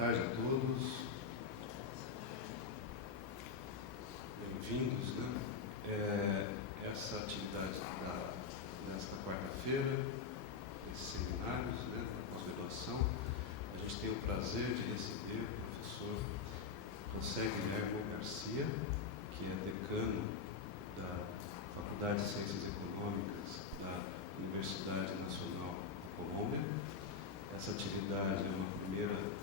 tarde a todos. Bem-vindos, né? Essa atividade nesta quarta-feira, esses seminários, né, da pós-graduação, a gente tem o prazer de receber o professor José Guilherme Garcia, que é decano da Faculdade de Ciências Econômicas da Universidade Nacional da Colômbia. Essa atividade é uma primeira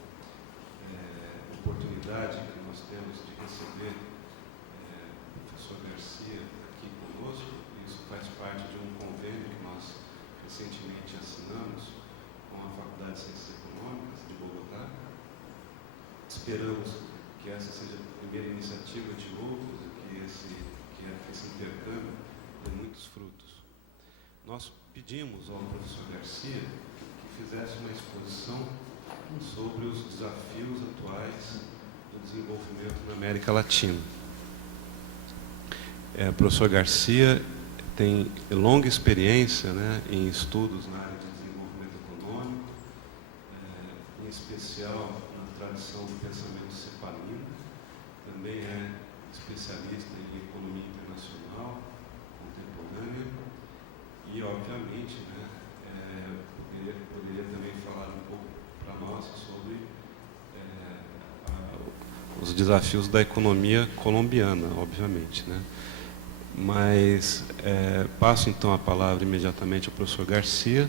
oportunidade que nós temos de receber o professor Garcia aqui conosco. Isso faz parte de um convênio que nós recentemente assinamos com a Faculdade de Ciências Econômicas de Bogotá. Esperamos que essa seja a primeira iniciativa de outras e que esse intercâmbio dê muitos frutos. Nós pedimos ao professor Garcia que fizesse uma exposição sobre os desafios atuais do desenvolvimento na América Latina. O professor Garcia tem longa experiência, né, em estudos na área de desenvolvimento econômico, em especial na tradição do pensamento cepalino. Também é especialista em economia internacional contemporânea e, obviamente, né, poderia também falar um pouco para nós sobre os desafios da economia colombiana, obviamente, né? Mas passo então a palavra imediatamente ao professor Garcia,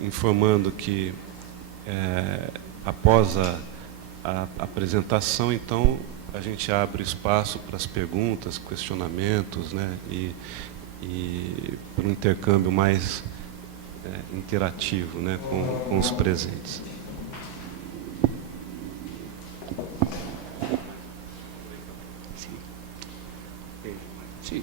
informando que após a apresentação, então, a gente abre espaço para as perguntas, questionamentos, né, e para um intercâmbio mais interativo, né, com os presentes. Sí.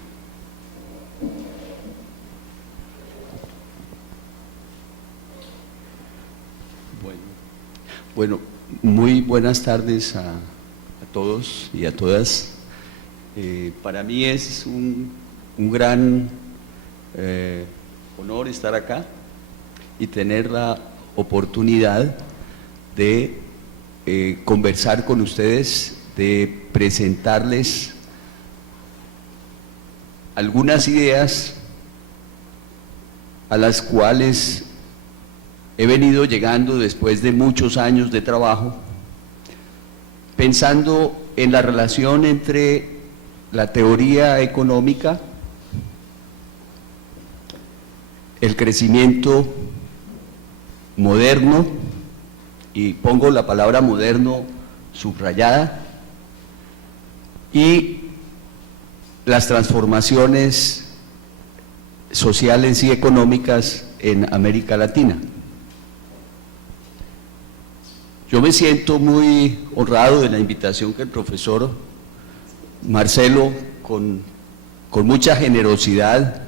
Bueno, muy buenas tardes a todos y a todas. Para mí es un gran honor estar acá y tener la oportunidad de conversar con ustedes, de presentarles algunas ideas a las cuales he venido llegando después de muchos años de trabajo, pensando en la relación entre la teoría económica, el crecimiento moderno, y pongo la palabra moderno subrayada, y las transformaciones sociales y económicas en América Latina. Yo me siento muy honrado de la invitación que el profesor Marcelo, con mucha generosidad,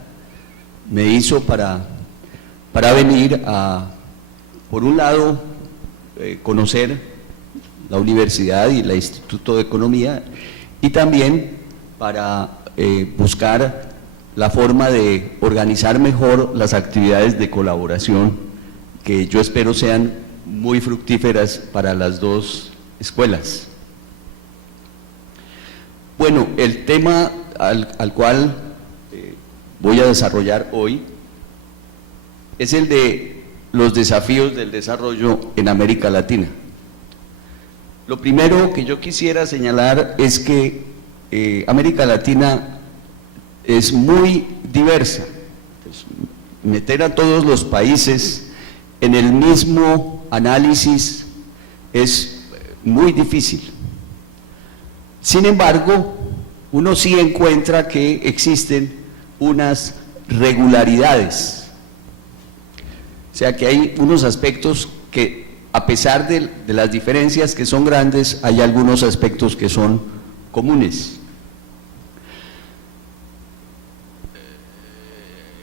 me hizo para venir a, por un lado, conocer la universidad y el Instituto de Economía, y también para buscar la forma de organizar mejor las actividades de colaboración que yo espero sean muy fructíferas para las dos escuelas. Bueno, el tema al cual voy a desarrollar hoy es el de los desafíos del desarrollo en América Latina. Lo primero que yo quisiera señalar es que América Latina es muy diversa. Pues, meter a todos los países en el mismo análisis es muy difícil. Sin embargo, uno sí encuentra que existen unas regularidades. O sea, que hay unos aspectos que, a pesar de las diferencias que son grandes, hay algunos aspectos que son comunes.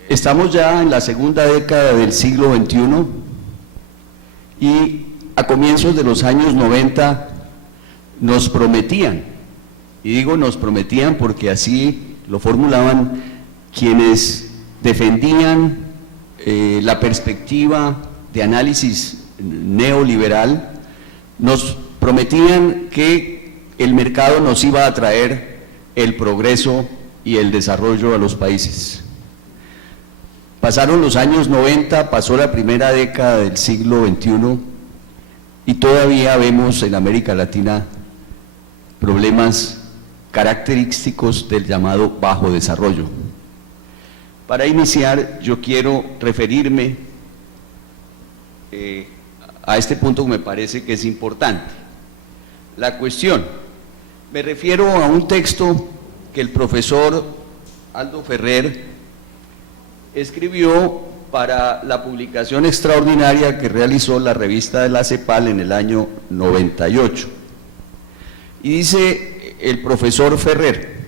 Estamos ya en la segunda década del siglo XXI y a comienzos de los años 90 nos prometían, y digo nos prometían porque así lo formulaban quienes defendían la perspectiva de análisis neoliberal, nos prometían que el mercado nos iba a traer el progreso y el desarrollo a los países. Pasaron los años 90, pasó la primera década del siglo XXI y todavía vemos en América Latina problemas característicos del llamado bajo desarrollo. Para iniciar, yo quiero referirme a este punto que me parece que es importante. La cuestión, me refiero a un texto que el profesor Aldo Ferrer escribió para la publicación extraordinaria que realizó la revista de la CEPAL en el año 98. Y dice el profesor Ferrer: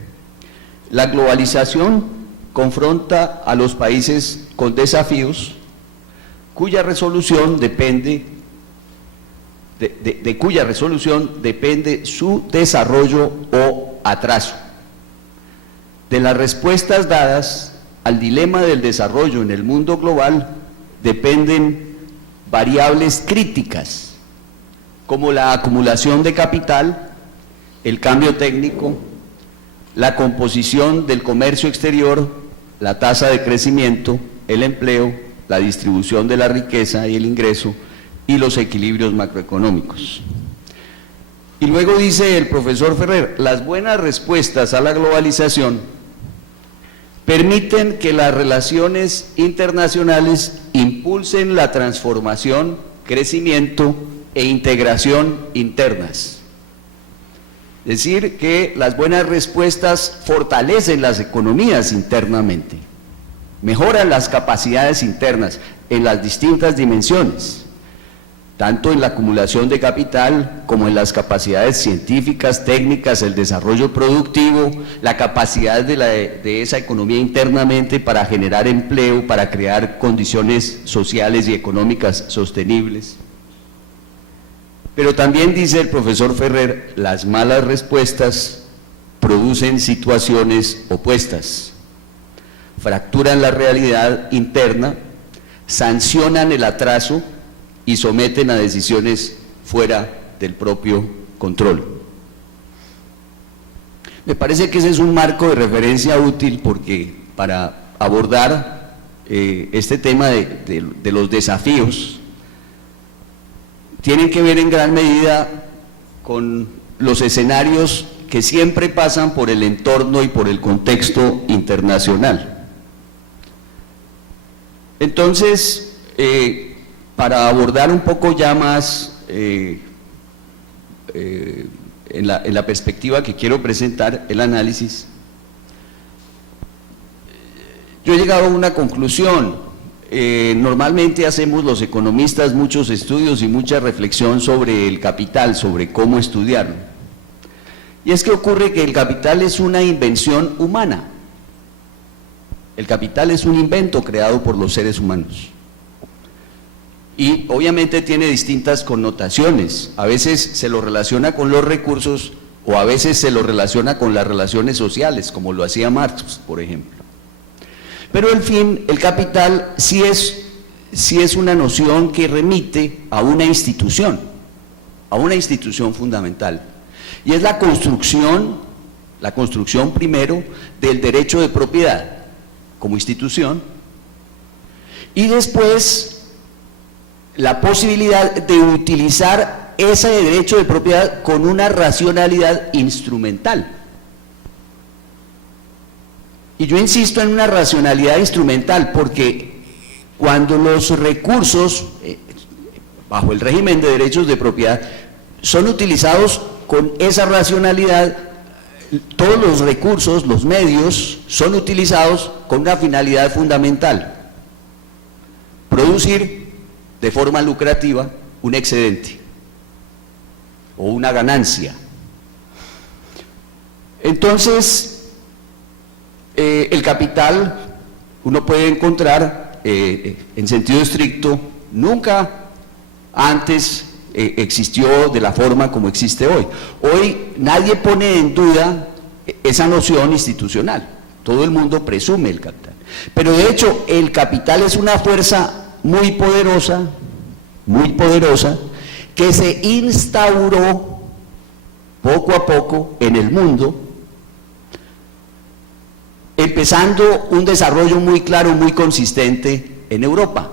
la globalización confronta a los países con desafíos cuya resolución depende de cuya resolución depende su desarrollo o atraso. De las respuestas dadas al dilema del desarrollo en el mundo global dependen variables críticas, como la acumulación de capital, el cambio técnico, la composición del comercio exterior, la tasa de crecimiento, el empleo, la distribución de la riqueza y el ingreso, y los equilibrios macroeconómicos. Y luego dice el profesor Ferrer: las buenas respuestas a la globalización permiten que las relaciones internacionales impulsen la transformación, crecimiento e integración internas. Es decir, que las buenas respuestas fortalecen las economías internamente, mejoran las capacidades internas en las distintas dimensiones, tanto en la acumulación de capital como en las capacidades científicas, técnicas, el desarrollo productivo, la capacidad de esa economía internamente para generar empleo, para crear condiciones sociales y económicas sostenibles. Pero también dice el profesor Ferrer: las malas respuestas producen situaciones opuestas, fracturan la realidad interna, sancionan el atraso y someten a decisiones fuera del propio control. Me parece que ese es un marco de referencia útil, porque para abordar este tema de los desafíos tienen que ver en gran medida con los escenarios que siempre pasan por el entorno y por el contexto internacional. Entonces, para abordar un poco ya más en la perspectiva que quiero presentar, el análisis, yo he llegado a una conclusión. Normalmente hacemos los economistas muchos estudios y mucha reflexión sobre el capital, sobre cómo estudiarlo. Y es que ocurre que el capital es una invención humana. El capital es un invento creado por los seres humanos. Y obviamente tiene distintas connotaciones. A veces se lo relaciona con los recursos o a veces se lo relaciona con las relaciones sociales, como lo hacía Marx, por ejemplo. Pero en fin, el capital sí es una noción que remite a una institución fundamental. Y es la construcción primero del derecho de propiedad como institución, y después la posibilidad de utilizar ese derecho de propiedad con una racionalidad instrumental. Y yo insisto en una racionalidad instrumental porque cuando los recursos, bajo el régimen de derechos de propiedad, son utilizados con esa racionalidad, todos los recursos, los medios, son utilizados con una finalidad fundamental: producir de forma lucrativa un excedente o una ganancia. Entonces, el capital, uno puede encontrar, en sentido estricto, nunca antes existió de la forma como existe hoy. Hoy nadie pone en duda esa noción institucional, todo el mundo presume el capital. Pero de hecho, el capital es una fuerza muy poderosa, que se instauró poco a poco en el mundo, empezando un desarrollo muy claro, muy consistente en Europa.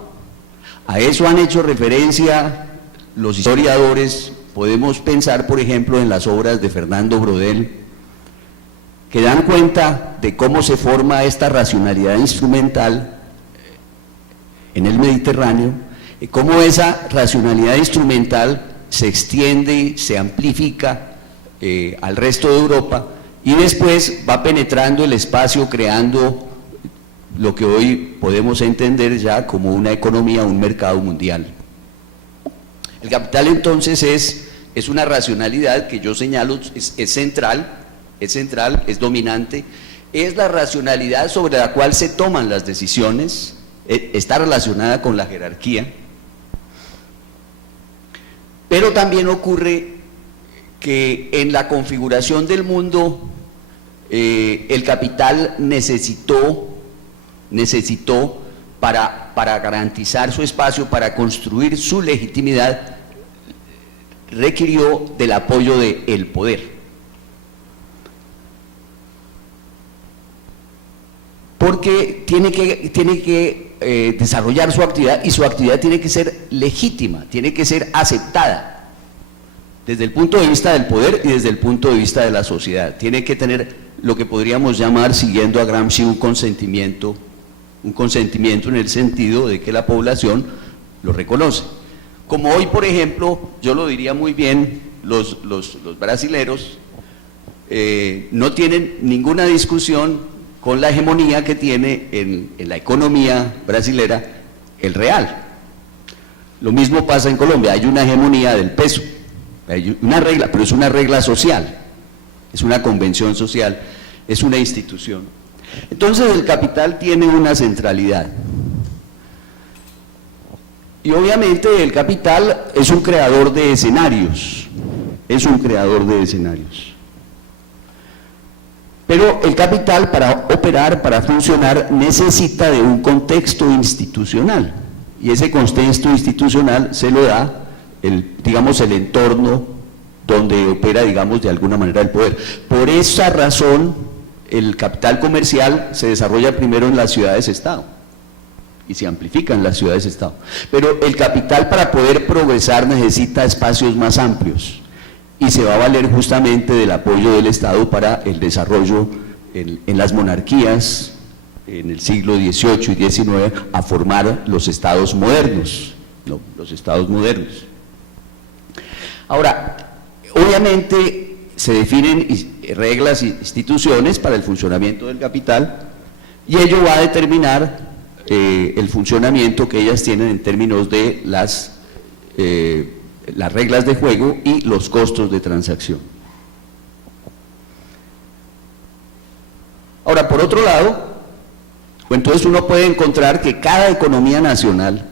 A eso han hecho referencia los historiadores. Podemos pensar, por ejemplo, en las obras de Fernando Brodel, que dan cuenta de cómo se forma esta racionalidad instrumental en el Mediterráneo, y cómo esa racionalidad instrumental se extiende, se amplifica al resto de Europa, y después va penetrando el espacio, creando lo que hoy podemos entender ya como una economía, un mercado mundial. El capital entonces es una racionalidad que yo señalo, es central, es dominante, es la racionalidad sobre la cual se toman las decisiones, está relacionada con la jerarquía, pero también ocurre que en la configuración del mundo el capital necesitó para garantizar su espacio, para construir su legitimidad, requirió del apoyo del poder. Porque tiene que desarrollar su actividad, y su actividad tiene que ser legítima, tiene que ser aceptada desde el punto de vista del poder y desde el punto de vista de la sociedad. Tiene que tener lo que podríamos llamar, siguiendo a Gramsci, un consentimiento en el sentido de que la población lo reconoce. Como hoy, por ejemplo, yo lo diría muy bien, los brasileros no tienen ninguna discusión con la hegemonía que tiene en la economía brasilera el real. Lo mismo pasa en Colombia, hay una hegemonía del peso, hay una regla, pero es una regla social, es una convención social, es una institución. Entonces el capital tiene una centralidad. Y obviamente el capital es un creador de escenarios, Pero el capital, para operar, para funcionar, necesita de un contexto institucional, y ese contexto institucional se lo da el entorno donde opera, de alguna manera el poder. Por esa razón, el capital comercial se desarrolla primero en las ciudades-estado y se amplifica en las ciudades-estado. Pero el capital, para poder progresar, necesita espacios más amplios, y se va a valer justamente del apoyo del Estado para el desarrollo en las monarquías, en el siglo XVIII y XIX, a formar los estados modernos, Ahora, obviamente se definen reglas e instituciones para el funcionamiento del capital, y ello va a determinar el funcionamiento que ellas tienen en términos de las reglas de juego y los costos de transacción. Ahora, por otro lado, entonces uno puede encontrar que cada economía nacional,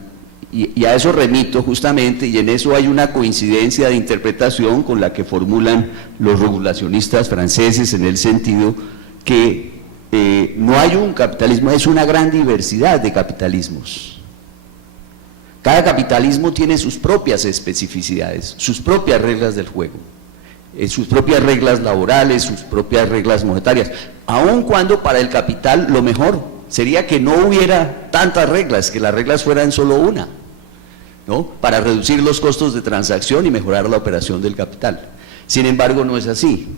y a eso remito justamente, y en eso hay una coincidencia de interpretación con la que formulan los regulacionistas franceses, en el sentido que no hay un capitalismo, es una gran diversidad de capitalismos. Cada capitalismo tiene sus propias especificidades, sus propias reglas del juego, sus propias reglas laborales, sus propias reglas monetarias, aun cuando para el capital lo mejor sería que no hubiera tantas reglas, que las reglas fueran solo una, ¿no?, para reducir los costos de transacción y mejorar la operación del capital. Sin embargo, no es así.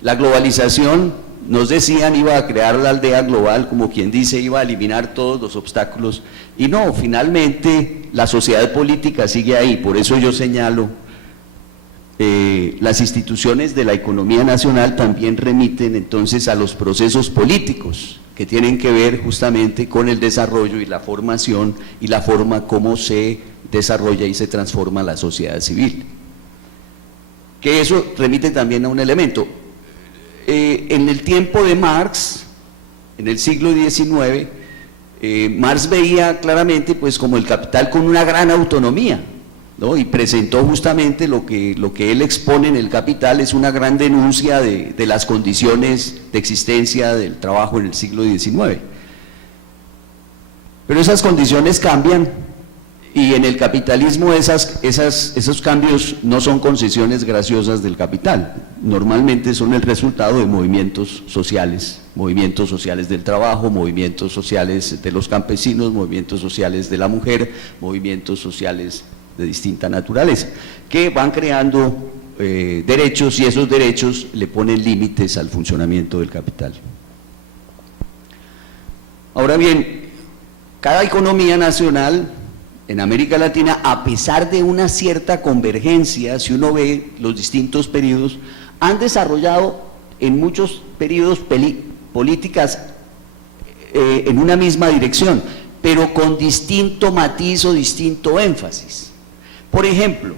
La globalización, nos decían, iba a crear la aldea global, como quien dice, iba a eliminar todos los obstáculos, y no, finalmente la sociedad política sigue ahí. Por eso yo señalo, las instituciones de la economía nacional también remiten entonces a los procesos políticos, que tienen que ver justamente con el desarrollo y la formación y la forma como se desarrolla y se transforma la sociedad civil. Que eso remite también a un elemento. En el tiempo de Marx, en el siglo XIX, Marx veía claramente pues como el capital con una gran autonomía, ¿no?, y presentó justamente lo que él expone en El Capital, es una gran denuncia de las condiciones de existencia del trabajo en el siglo XIX. Pero esas condiciones cambian Y en el capitalismo esos cambios no son concesiones graciosas del capital, normalmente son el resultado de movimientos sociales del trabajo, movimientos sociales de los campesinos, movimientos sociales de la mujer, movimientos sociales de distinta naturaleza, que van creando derechos, y esos derechos le ponen límites al funcionamiento del capital. Ahora bien, cada economía nacional en América Latina, a pesar de una cierta convergencia, si uno ve los distintos periodos, han desarrollado en muchos periodos políticas en una misma dirección, pero con distinto matiz o distinto énfasis. Por ejemplo,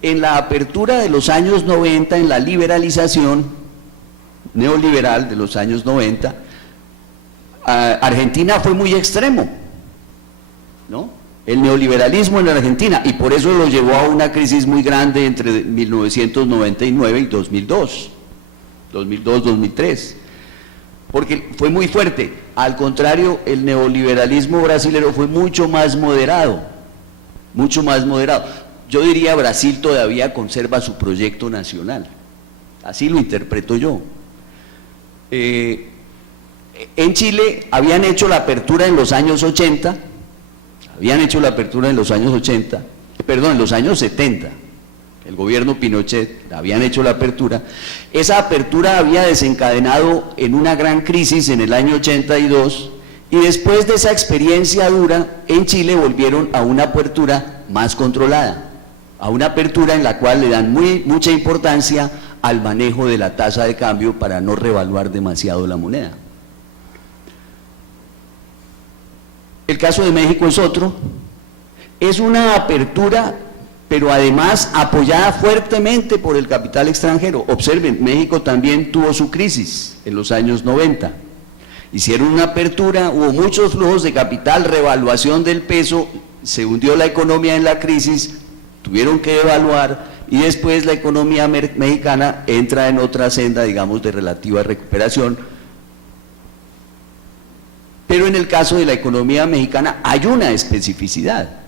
en la apertura de los años 90, en la liberalización neoliberal de los años 90, Argentina fue muy extremo, ¿no? El neoliberalismo en la Argentina, y por eso lo llevó a una crisis muy grande entre 1999 y 2003, porque fue muy fuerte. Al contrario, el neoliberalismo brasilero fue mucho más moderado, mucho más moderado. Yo diría Brasil todavía conserva su proyecto nacional, así lo interpreto yo. En Chile habían hecho la apertura en los años 80, en los años 70, el gobierno Pinochet habían hecho la apertura. Esa apertura había desencadenado en una gran crisis en el año 82, y después de esa experiencia dura, en Chile volvieron a una apertura más controlada, a una apertura en la cual le dan mucha importancia al manejo de la tasa de cambio para no revaluar demasiado la moneda. El caso de México es otro, es una apertura, pero además apoyada fuertemente por el capital extranjero. Observen, México también tuvo su crisis en los años 90, hicieron una apertura, hubo muchos flujos de capital, revaluación del peso, se hundió la economía en la crisis, tuvieron que devaluar, y después la economía mexicana entra en otra senda, digamos, de relativa recuperación. Pero en el caso de la economía mexicana hay una especificidad.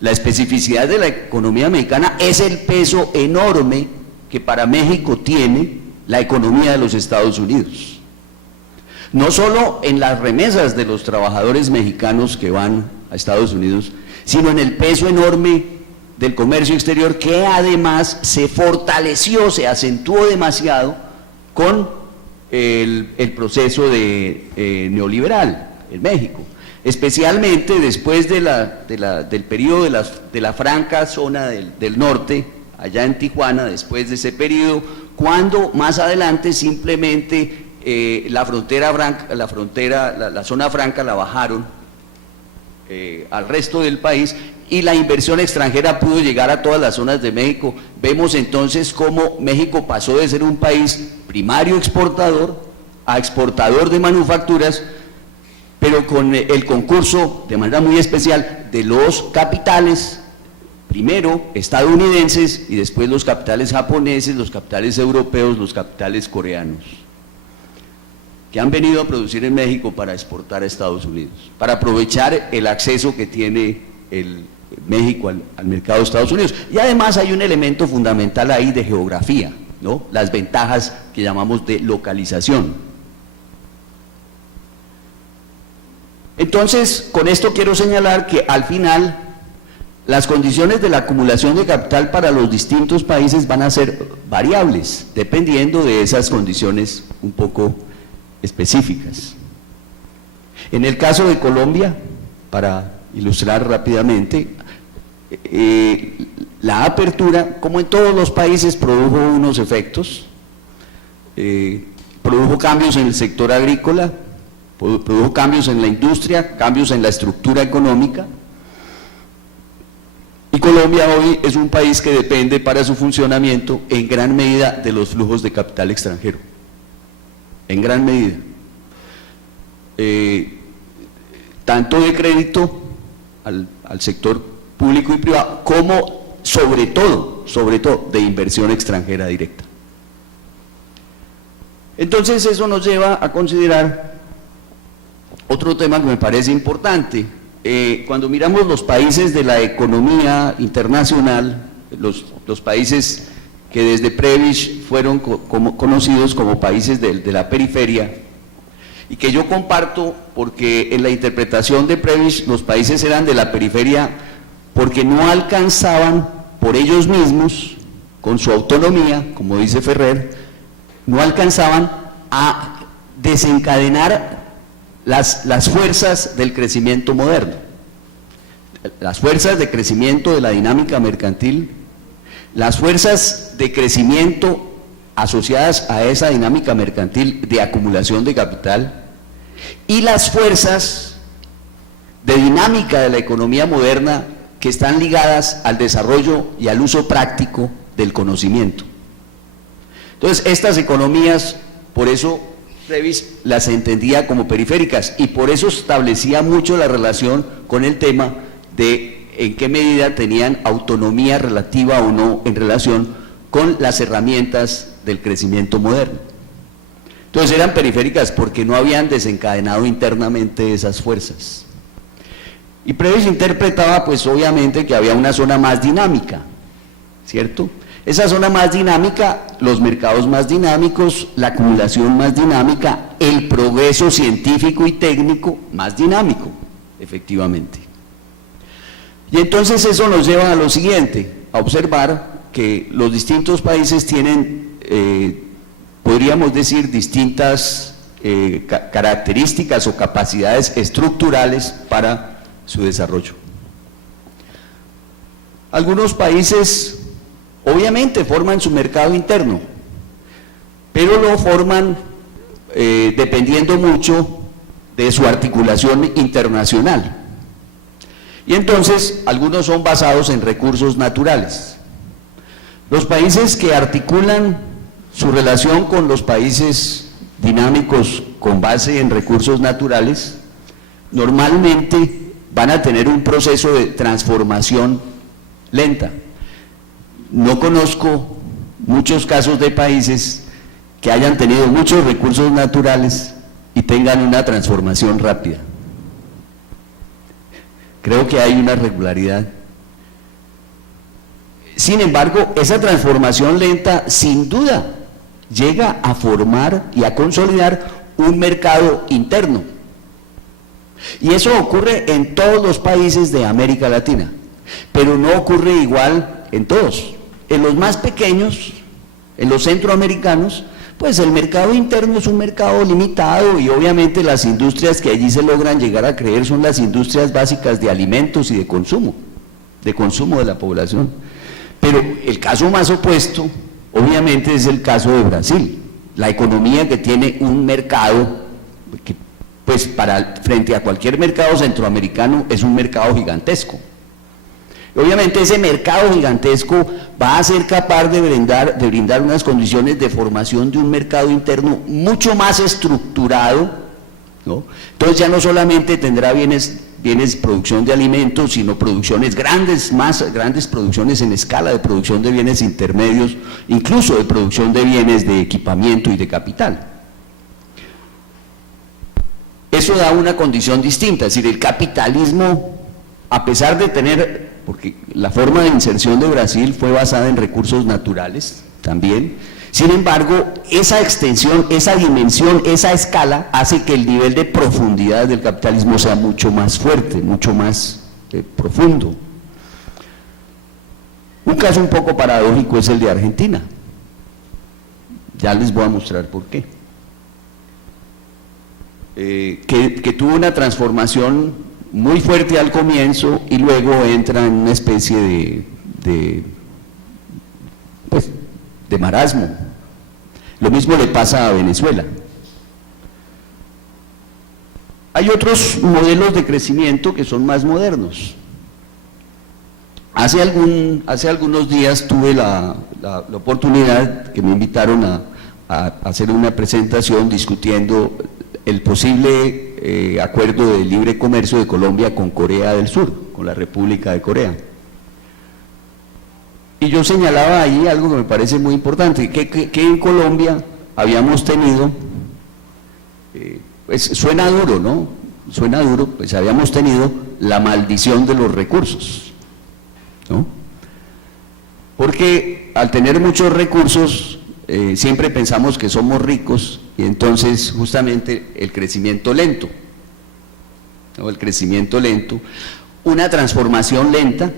La especificidad de la economía mexicana es el peso enorme que para México tiene la economía de los Estados Unidos. No solo en las remesas de los trabajadores mexicanos que van a Estados Unidos, sino en el peso enorme del comercio exterior, que además se fortaleció, se acentuó demasiado con el proceso neoliberal en México, especialmente después del periodo de la franca zona del norte, allá en Tijuana, después de ese periodo, cuando más adelante simplemente la zona franca la bajaron al resto del país, y la inversión extranjera pudo llegar a todas las zonas de México. Vemos entonces cómo México pasó de ser un país primario exportador a exportador de manufacturas, pero con el concurso de manera muy especial de los capitales, primero estadounidenses y después los capitales japoneses, los capitales europeos, los capitales coreanos, que han venido a producir en México para exportar a Estados Unidos, para aprovechar el acceso que tiene México al mercado de Estados Unidos. Y además hay un elemento fundamental ahí de geografía, ¿no? Las ventajas que llamamos de localización. Entonces, con esto quiero señalar que al final las condiciones de la acumulación de capital para los distintos países van a ser variables, dependiendo de esas condiciones un poco específicas. En el caso de Colombia, para ilustrar rápidamente, la apertura, como en todos los países, produjo unos efectos, produjo cambios en el sector agrícola, produjo cambios en la industria, cambios en la estructura económica, y Colombia hoy es un país que depende para su funcionamiento en gran medida de los flujos de capital extranjero, en gran medida, tanto de crédito al sector público y privado, como sobre todo, de inversión extranjera directa. Entonces eso nos lleva a considerar otro tema que me parece importante cuando miramos los países de la economía internacional, los países que desde Prebisch fueron conocidos como países de la periferia, y que yo comparto porque en la interpretación de Prebisch los países eran de la periferia porque no alcanzaban por ellos mismos, con su autonomía, como dice Ferrer, no alcanzaban a desencadenar las fuerzas del crecimiento moderno, las fuerzas de crecimiento de la dinámica mercantil, las fuerzas de crecimiento asociadas a esa dinámica mercantil de acumulación de capital y las fuerzas de dinámica de la economía moderna que están ligadas al desarrollo y al uso práctico del conocimiento. Entonces, estas economías, por eso Prebisch las entendía como periféricas y por eso establecía mucho la relación con el tema de en qué medida tenían autonomía relativa o no en relación con las herramientas del crecimiento moderno. Entonces eran periféricas porque no habían desencadenado internamente esas fuerzas. Y Prebisch interpretaba pues obviamente que había una zona más dinámica, ¿cierto? Esa zona más dinámica, los mercados más dinámicos, la acumulación más dinámica, el progreso científico y técnico más dinámico, efectivamente. Y entonces eso nos lleva a lo siguiente, a observar que los distintos países tienen, podríamos decir, distintas características o capacidades estructurales para su desarrollo. Algunos países obviamente forman su mercado interno, pero lo forman dependiendo mucho de su articulación internacional. Y entonces, algunos son basados en recursos naturales. Los países que articulan su relación con los países dinámicos con base en recursos naturales, normalmente van a tener un proceso de transformación lenta. No conozco muchos casos de países que hayan tenido muchos recursos naturales y tengan una transformación rápida. Creo que hay una regularidad. Sin embargo, esa transformación lenta, sin duda, llega a formar y a consolidar un mercado interno. Y eso ocurre en todos los países de América Latina, pero no ocurre igual en todos. En los más pequeños, en los centroamericanos, pues el mercado interno es un mercado limitado y obviamente las industrias que allí se logran llegar a creer son las industrias básicas de alimentos y de consumo de la población. Pero el caso más opuesto, obviamente, es el caso de Brasil, la economía que tiene un mercado que, pues, frente a cualquier mercado centroamericano es un mercado gigantesco. Obviamente ese mercado gigantesco va a ser capaz de brindar unas condiciones de formación de un mercado interno mucho más estructurado, ¿no? Entonces ya no solamente tendrá bienes producción de alimentos, sino producciones grandes, más grandes producciones en escala de producción de bienes intermedios, incluso de producción de bienes de equipamiento y de capital. Eso da una condición distinta, es decir, el capitalismo, a pesar de tener, porque la forma de inserción de Brasil fue basada en recursos naturales también, sin embargo, esa extensión, esa dimensión, esa escala hace que el nivel de profundidad del capitalismo sea mucho más fuerte, mucho más profundo. Un caso un poco paradójico es el de Argentina. Ya les voy a mostrar por qué. Que tuvo una transformación muy fuerte al comienzo y luego entra en una especie de marasmo. Lo mismo le pasa a Venezuela. Hay otros modelos de crecimiento que son más modernos. Hace algunos días tuve la oportunidad que me invitaron a hacer una presentación discutiendo el posible acuerdo de libre comercio de Colombia con Corea del Sur, con la República de Corea. Y yo señalaba ahí algo que me parece muy importante, que en Colombia habíamos tenido, pues suena duro, ¿no? suena duro, pues habíamos tenido la maldición de los recursos, ¿no? Porque al tener muchos recursos, siempre pensamos que somos ricos y entonces justamente el crecimiento lento, ¿no? El crecimiento lento, una transformación lenta,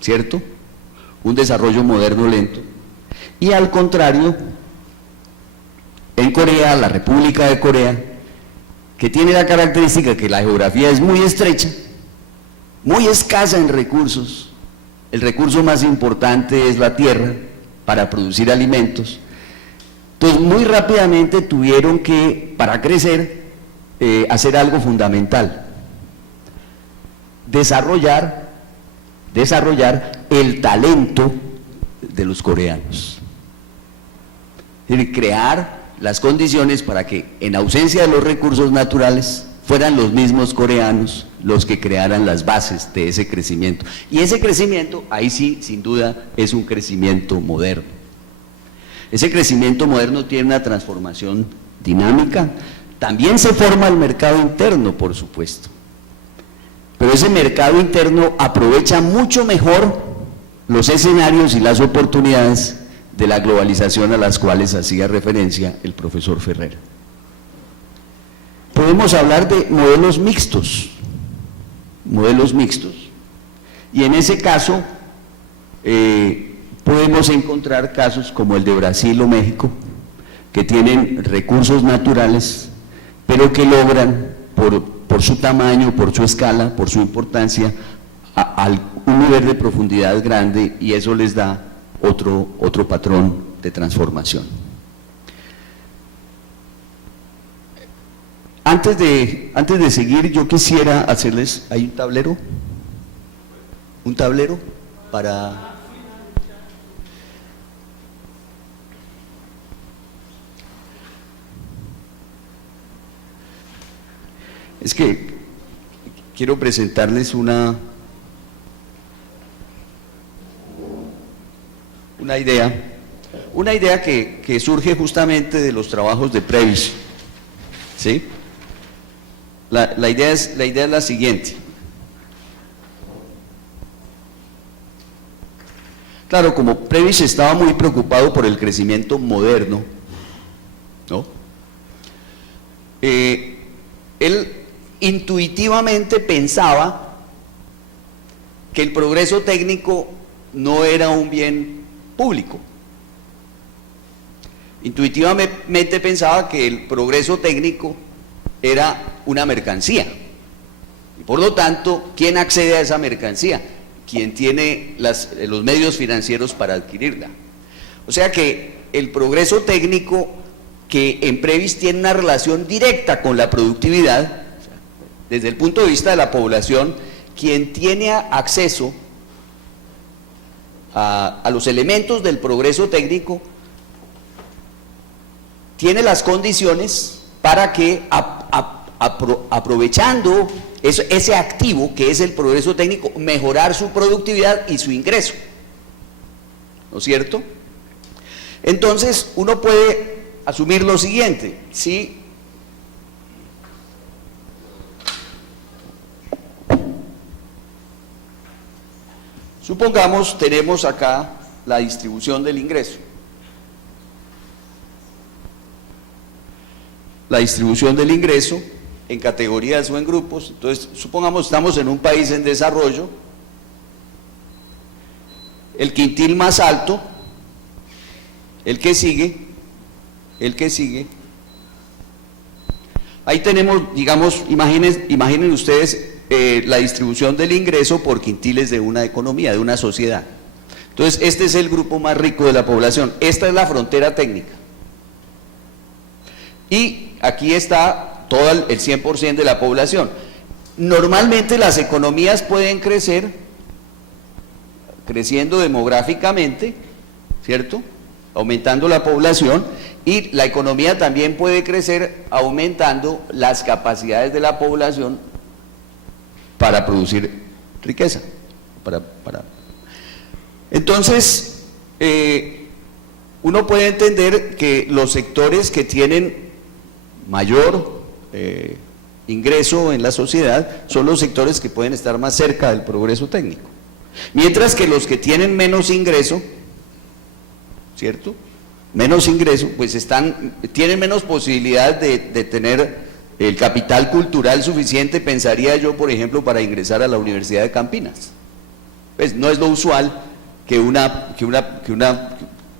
¿cierto? Un desarrollo moderno lento. Y al contrario, en Corea, la República de Corea, que tiene la característica que la geografía es muy estrecha, muy escasa en recursos, el recurso más importante es la tierra para producir alimentos, entonces muy rápidamente tuvieron que, para crecer, hacer algo fundamental, desarrollar el talento de los coreanos, es decir, crear las condiciones para que en ausencia de los recursos naturales fueran los mismos coreanos los que crearan las bases de ese crecimiento. Y ese crecimiento, ahí sí, sin duda, es un crecimiento moderno. Ese crecimiento moderno tiene una transformación dinámica, también se forma el mercado interno, por supuesto, pero ese mercado interno aprovecha mucho mejor los escenarios y las oportunidades de la globalización a las cuales hacía referencia el profesor Ferrer. Podemos hablar de modelos mixtos, y en ese caso podemos encontrar casos como el de Brasil o México, que tienen recursos naturales, pero que logran, por su tamaño, por su escala, por su importancia, un nivel de profundidad grande, y eso les da otro patrón de transformación. Antes de seguir, yo quisiera hacerles, ¿hay un tablero para... Es que quiero presentarles una idea que surge justamente de los trabajos de Previs, ¿sí? La idea es la siguiente. Claro, como Previs estaba muy preocupado por el crecimiento moderno, ¿no? Él intuitivamente pensaba que el progreso técnico no era un bien público. Intuitivamente pensaba que el progreso técnico era una mercancía, y por lo tanto, ¿quién accede a esa mercancía? Quien tiene los medios financieros para adquirirla. O sea que el progreso técnico, que en Previs tiene una relación directa con la productividad, desde el punto de vista de la población, quien tiene acceso a los elementos del progreso técnico, tiene las condiciones para que, aprovechando ese activo que es el progreso técnico, mejorar su productividad y su ingreso, ¿no es cierto? Entonces, uno puede asumir lo siguiente: si supongamos tenemos acá la distribución del ingreso, en categorías o en grupos. Entonces, supongamos estamos en un país en desarrollo, el quintil más alto, el que sigue, ahí tenemos, digamos, imaginen ustedes la distribución del ingreso por quintiles de una economía, de una sociedad. Entonces, este es el grupo más rico de la población, esta es la frontera técnica, y aquí está todo el 100% de la población. Normalmente las economías pueden creciendo demográficamente, ¿cierto?, aumentando la población, y la economía también puede crecer aumentando las capacidades de la población para producir riqueza. Entonces, uno puede entender que los sectores que tienen mayor ingreso en la sociedad son los sectores que pueden estar más cerca del progreso técnico. Mientras que los que tienen menos ingreso, ¿cierto? Menos ingreso, pues tienen menos posibilidad de tener el capital cultural suficiente, pensaría yo, por ejemplo, para ingresar a la Universidad de Campinas. Pues no es lo usual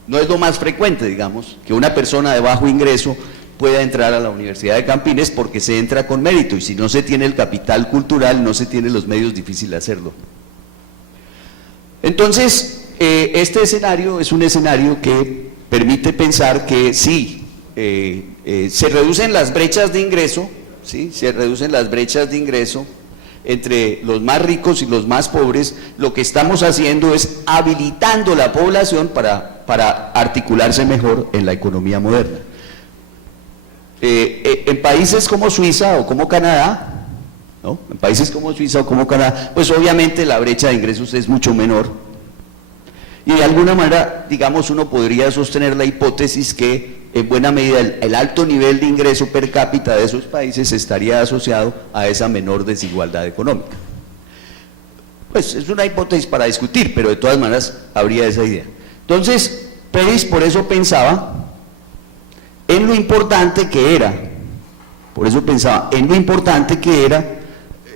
no es lo más frecuente, digamos, que una persona de bajo ingreso pueda entrar a la Universidad de Campinas, porque se entra con mérito, y si no se tiene el capital cultural, no se tiene los medios, difícil hacerlo. Entonces, este escenario es un escenario que permite pensar que sí, se reducen las brechas de ingreso, ¿sí? Se reducen las brechas de ingreso entre los más ricos y los más pobres. Lo que estamos haciendo es habilitando la población para articularse mejor en la economía moderna. En países como Suiza o como Canadá, ¿no? En países como Suiza o como Canadá, pues obviamente la brecha de ingresos es mucho menor, y de alguna manera, digamos, uno podría sostener la hipótesis que en buena medida el alto nivel de ingreso per cápita de esos países estaría asociado a esa menor desigualdad económica. Pues es una hipótesis para discutir, pero de todas maneras habría esa idea. Entonces, Pérez por eso pensaba en lo importante que era,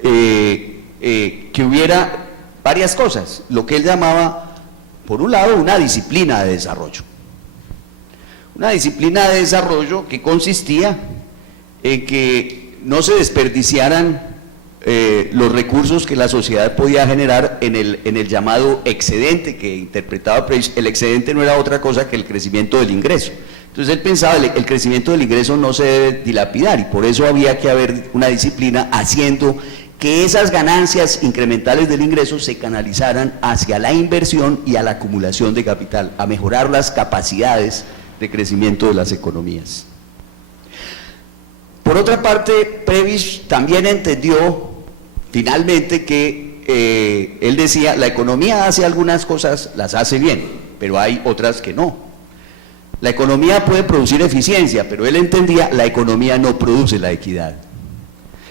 que hubiera varias cosas, lo que él llamaba, por un lado, una disciplina de desarrollo. Una disciplina de desarrollo que consistía en que no se desperdiciaran los recursos que la sociedad podía generar en el llamado excedente que interpretaba Pérez. El excedente no era otra cosa que el crecimiento del ingreso. Entonces él pensaba que el crecimiento del ingreso no se debe dilapidar, y por eso había que haber una disciplina haciendo que esas ganancias incrementales del ingreso se canalizaran hacia la inversión y a la acumulación de capital, a mejorar las capacidades de crecimiento de las economías. Por otra parte, Prebisch también entendió finalmente que él decía, la economía hace algunas cosas, las hace bien, pero hay otras que no. La economía puede producir eficiencia, pero él entendía, la economía no produce la equidad.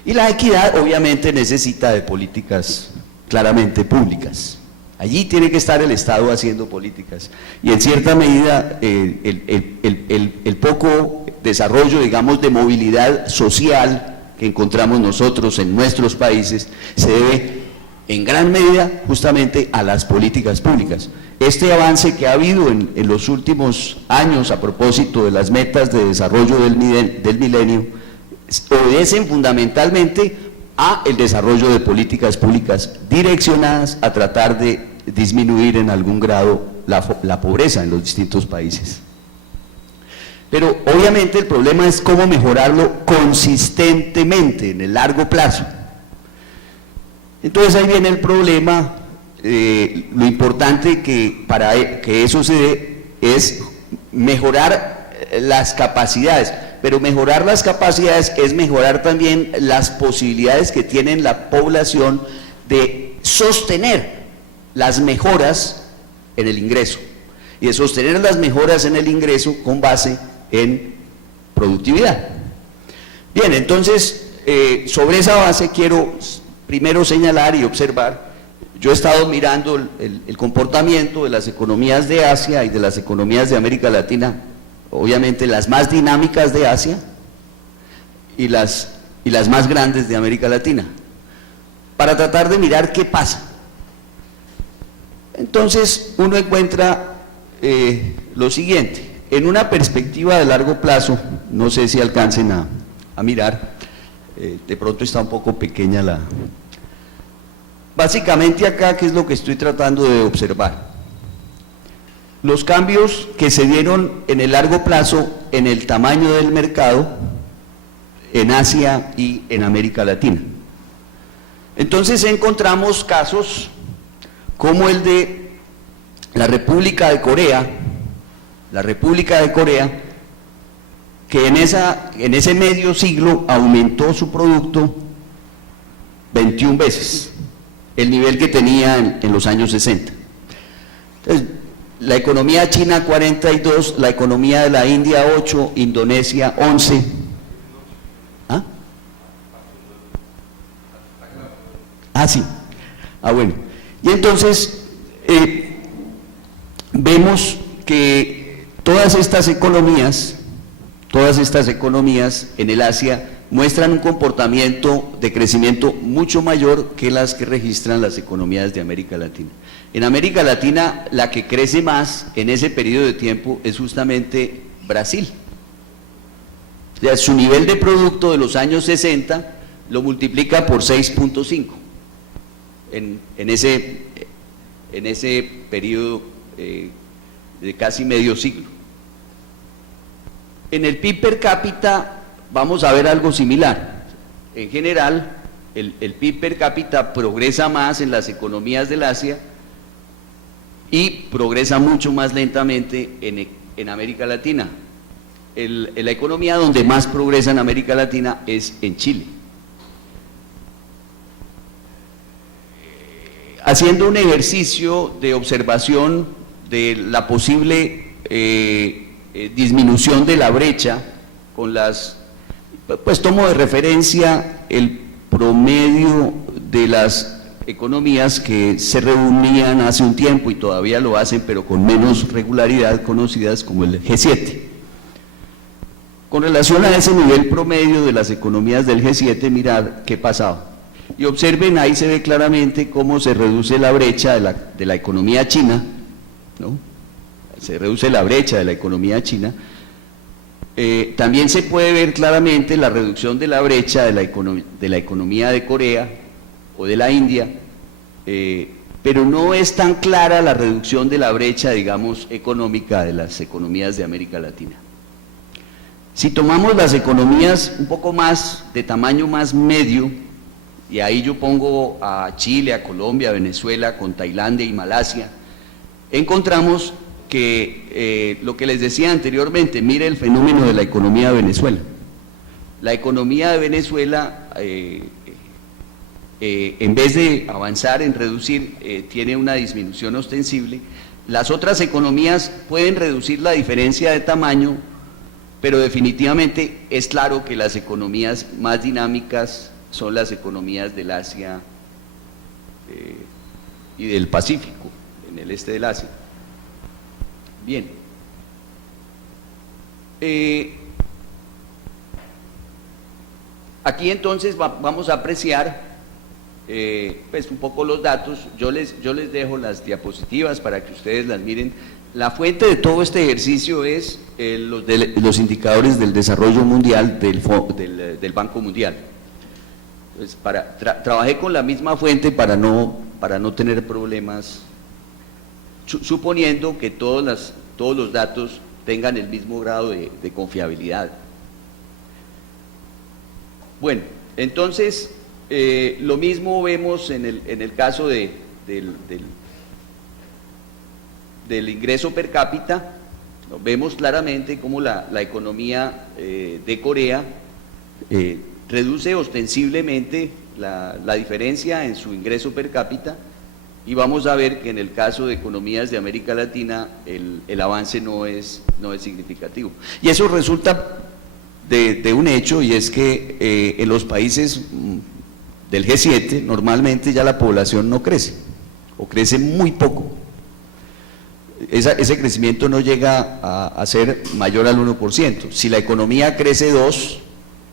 Y la equidad obviamente necesita de políticas claramente públicas. Allí tiene que estar el Estado haciendo políticas, y en cierta medida el poco desarrollo, digamos, de movilidad social que encontramos nosotros en nuestros países se debe en gran medida justamente a las políticas públicas. Este avance que ha habido en los últimos años a propósito de las metas de desarrollo del milenio obedecen fundamentalmente a el desarrollo de políticas públicas direccionadas a tratar de disminuir en algún grado la pobreza en los distintos países. Pero obviamente el problema es cómo mejorarlo consistentemente en el largo plazo. Entonces ahí viene el problema, lo importante que para que eso se dé es mejorar las capacidades. Pero mejorar las capacidades es mejorar también las posibilidades que tiene la población de sostener las mejoras en el ingreso, y de sostener las mejoras en el ingreso con base en productividad. Bien, entonces, sobre esa base quiero primero señalar y observar. Yo he estado mirando el comportamiento de las economías de Asia y de las economías de América Latina, obviamente las más dinámicas de Asia y las más grandes de América Latina, para tratar de mirar qué pasa. Entonces uno encuentra lo siguiente, en una perspectiva de largo plazo, no sé si alcancen a mirar, de pronto está un poco pequeña la... Básicamente acá, ¿qué es lo que estoy tratando de observar? Los cambios que se dieron en el largo plazo en el tamaño del mercado en Asia y en América Latina. Entonces encontramos casos como el de la República de Corea, que en ese medio siglo aumentó su producto 21 veces el nivel que tenía en los años 60. Entonces, la economía china 42, la economía de la India 8, Indonesia 11. ¿Ah? Ah, sí. Ah, bueno. Y entonces, vemos que todas estas economías en el Asia muestran un comportamiento de crecimiento mucho mayor que las que registran las economías de América Latina. En América Latina, la que crece más en ese periodo de tiempo es justamente Brasil. O sea, su nivel de producto de los años 60 lo multiplica por 6.5 en ese periodo de casi medio siglo. En el PIB per cápita vamos a ver algo similar. En general, el PIB per cápita progresa más en las economías del Asia y progresa mucho más lentamente en América Latina. La economía donde más progresa en América Latina es en Chile. Haciendo un ejercicio de observación de la posible disminución de la brecha con pues tomo de referencia el promedio de las economías que se reunían hace un tiempo y todavía lo hacen, pero con menos regularidad, conocidas como el G7. Con relación a ese nivel promedio de las economías del G7, mirad qué pasaba. Y observen, ahí se ve claramente cómo se reduce la brecha de la economía china, ¿no? Se reduce la brecha de la economía china. También se puede ver claramente la reducción de la brecha de la economía de Corea o de la India, pero no es tan clara la reducción de la brecha, digamos, económica de las economías de América Latina. Si tomamos las economías un poco más, de tamaño más medio, y ahí yo pongo a Chile, a Colombia, a Venezuela, con Tailandia y Malasia, encontramos que lo que les decía anteriormente, mire el fenómeno de la economía de Venezuela. La economía de Venezuela, en vez de avanzar en reducir, tiene una disminución ostensible. Las otras economías pueden reducir la diferencia de tamaño, pero definitivamente es claro que las economías más dinámicas son las economías del Asia y del Pacífico, en el este del Asia. Bien. Aquí entonces vamos a apreciar pues un poco los datos. Yo les dejo las diapositivas para que ustedes las miren. La fuente de todo este ejercicio es los indicadores del desarrollo mundial del Banco Mundial. Pues trabajé con la misma fuente para no tener problemas, suponiendo que todos los datos tengan el mismo grado de confiabilidad. Bueno, entonces lo mismo vemos en el caso del ingreso per cápita. Vemos claramente cómo la economía de Corea reduce ostensiblemente la diferencia en su ingreso per cápita, y vamos a ver que en el caso de economías de América Latina el avance no es significativo. Y eso resulta de un hecho, y es que en los países del G7 normalmente ya la población no crece, o crece muy poco. Ese crecimiento no llega a ser mayor al 1%. Si la economía crece 2%,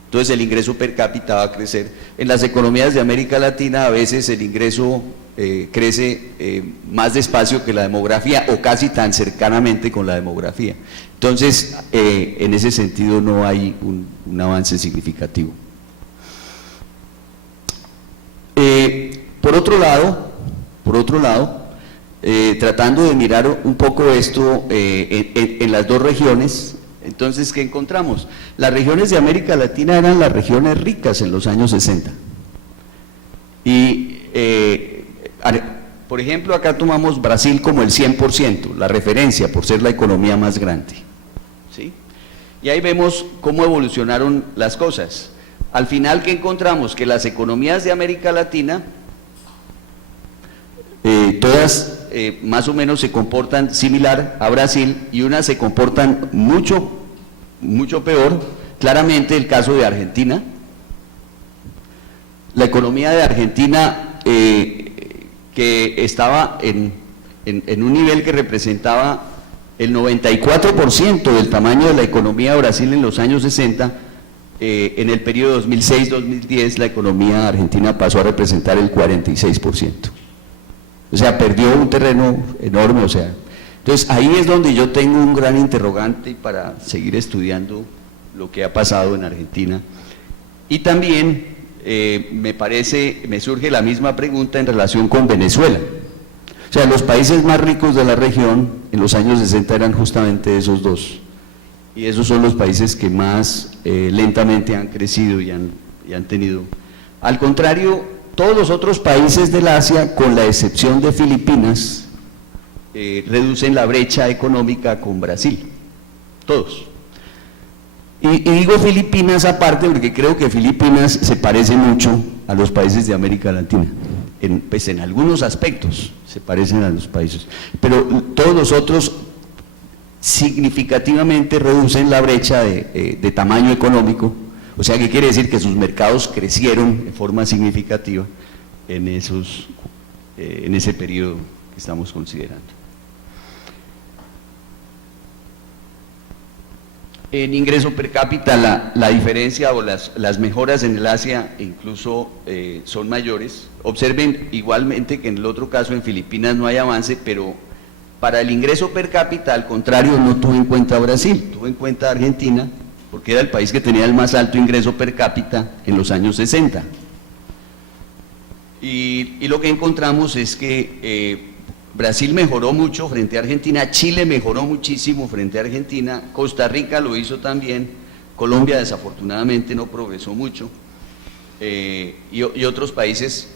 entonces el ingreso per cápita va a crecer. En las economías de América Latina a veces el ingreso crece más despacio que la demografía, o casi tan cercanamente con la demografía. Entonces, en ese sentido no hay un avance significativo. Por otro lado, tratando de mirar un poco esto en las dos regiones, entonces, ¿qué encontramos? Las regiones de América Latina eran las regiones ricas en los años 60. Y, por ejemplo, acá tomamos Brasil como el 100%, la referencia por ser la economía más grande, ¿sí? Y ahí vemos cómo evolucionaron las cosas. Al final, ¿qué encontramos? Que las economías de América Latina, todas más o menos se comportan similar a Brasil, y unas se comportan mucho peor. Claramente el caso de Argentina. La economía de Argentina que estaba en un nivel que representaba el 94% del tamaño de la economía de Brasil en los años 60, en el periodo 2006-2010 la economía argentina pasó a representar el 46%. O sea, perdió un terreno enorme, o sea. Entonces, ahí es donde yo tengo un gran interrogante para seguir estudiando lo que ha pasado en Argentina. Y también me surge la misma pregunta en relación con Venezuela. O sea, los países más ricos de la región en los años 60 eran justamente esos dos. Y esos son los países que más lentamente han crecido y han tenido. Al contrario, todos los otros países del Asia, con la excepción de Filipinas, reducen la brecha económica con Brasil, todos. Y digo Filipinas aparte porque creo que Filipinas se parece mucho a los países de América Latina, pues en algunos aspectos se parecen a los países, pero todos los otros significativamente reducen la brecha de tamaño económico, o sea que quiere decir que sus mercados crecieron de forma significativa en ese periodo que estamos considerando. En ingreso per cápita la diferencia o las mejoras en el Asia incluso son mayores. Observen igualmente que en el otro caso en Filipinas no hay avance, pero para el ingreso per cápita al contrario no tuve en cuenta Brasil, tuve en cuenta Argentina, porque era el país que tenía el más alto ingreso per cápita en los años 60. Y lo que encontramos es que Brasil mejoró mucho frente a Argentina, Chile mejoró muchísimo frente a Argentina, Costa Rica lo hizo también, Colombia desafortunadamente no progresó mucho, y otros países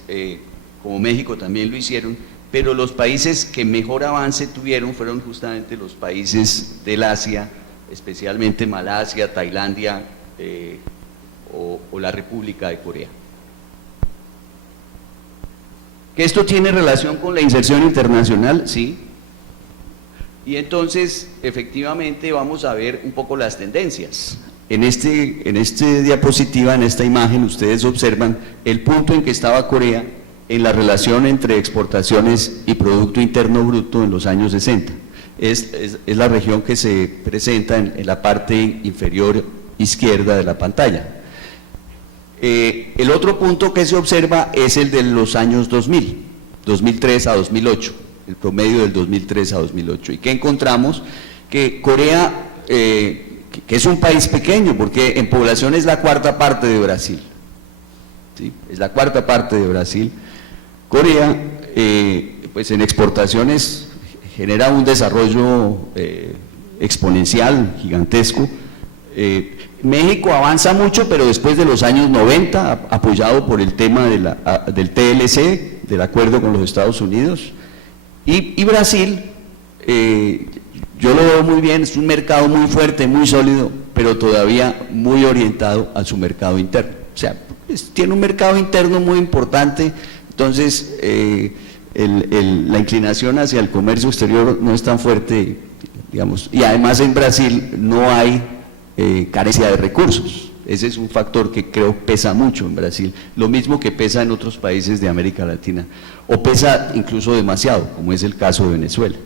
como México también lo hicieron, pero los países que mejor avance tuvieron fueron justamente los países del Asia, especialmente Malasia, Tailandia o la República de Corea. ¿Que esto tiene relación con la inserción internacional? Sí. Y entonces, efectivamente, vamos a ver un poco las tendencias. En este diapositiva, en esta imagen, ustedes observan el punto en que estaba Corea en la relación entre exportaciones y Producto Interno Bruto en los años 60. Es la región que se presenta en la parte inferior izquierda de la pantalla. El otro punto que se observa es el de los años 2000, 2003 a 2008, el promedio del 2003 a 2008. ¿Y qué encontramos? Que Corea, que es un país pequeño, porque en población es la cuarta parte de Brasil, ¿sí? Es la cuarta parte de Brasil. Corea, pues en exportaciones genera un desarrollo exponencial, gigantesco. México avanza mucho, pero después de los años 90, apoyado por el tema del TLC, del acuerdo con los Estados Unidos, y Brasil, yo lo veo muy bien, es un mercado muy fuerte, muy sólido, pero todavía muy orientado a su mercado interno. O sea, tiene un mercado interno muy importante, entonces la inclinación hacia el comercio exterior no es tan fuerte, digamos, y además en Brasil no hay carencia de recursos. Ese es un factor que creo pesa mucho en Brasil, lo mismo que pesa en otros países de América Latina, o pesa incluso demasiado, como es el caso de Venezuela.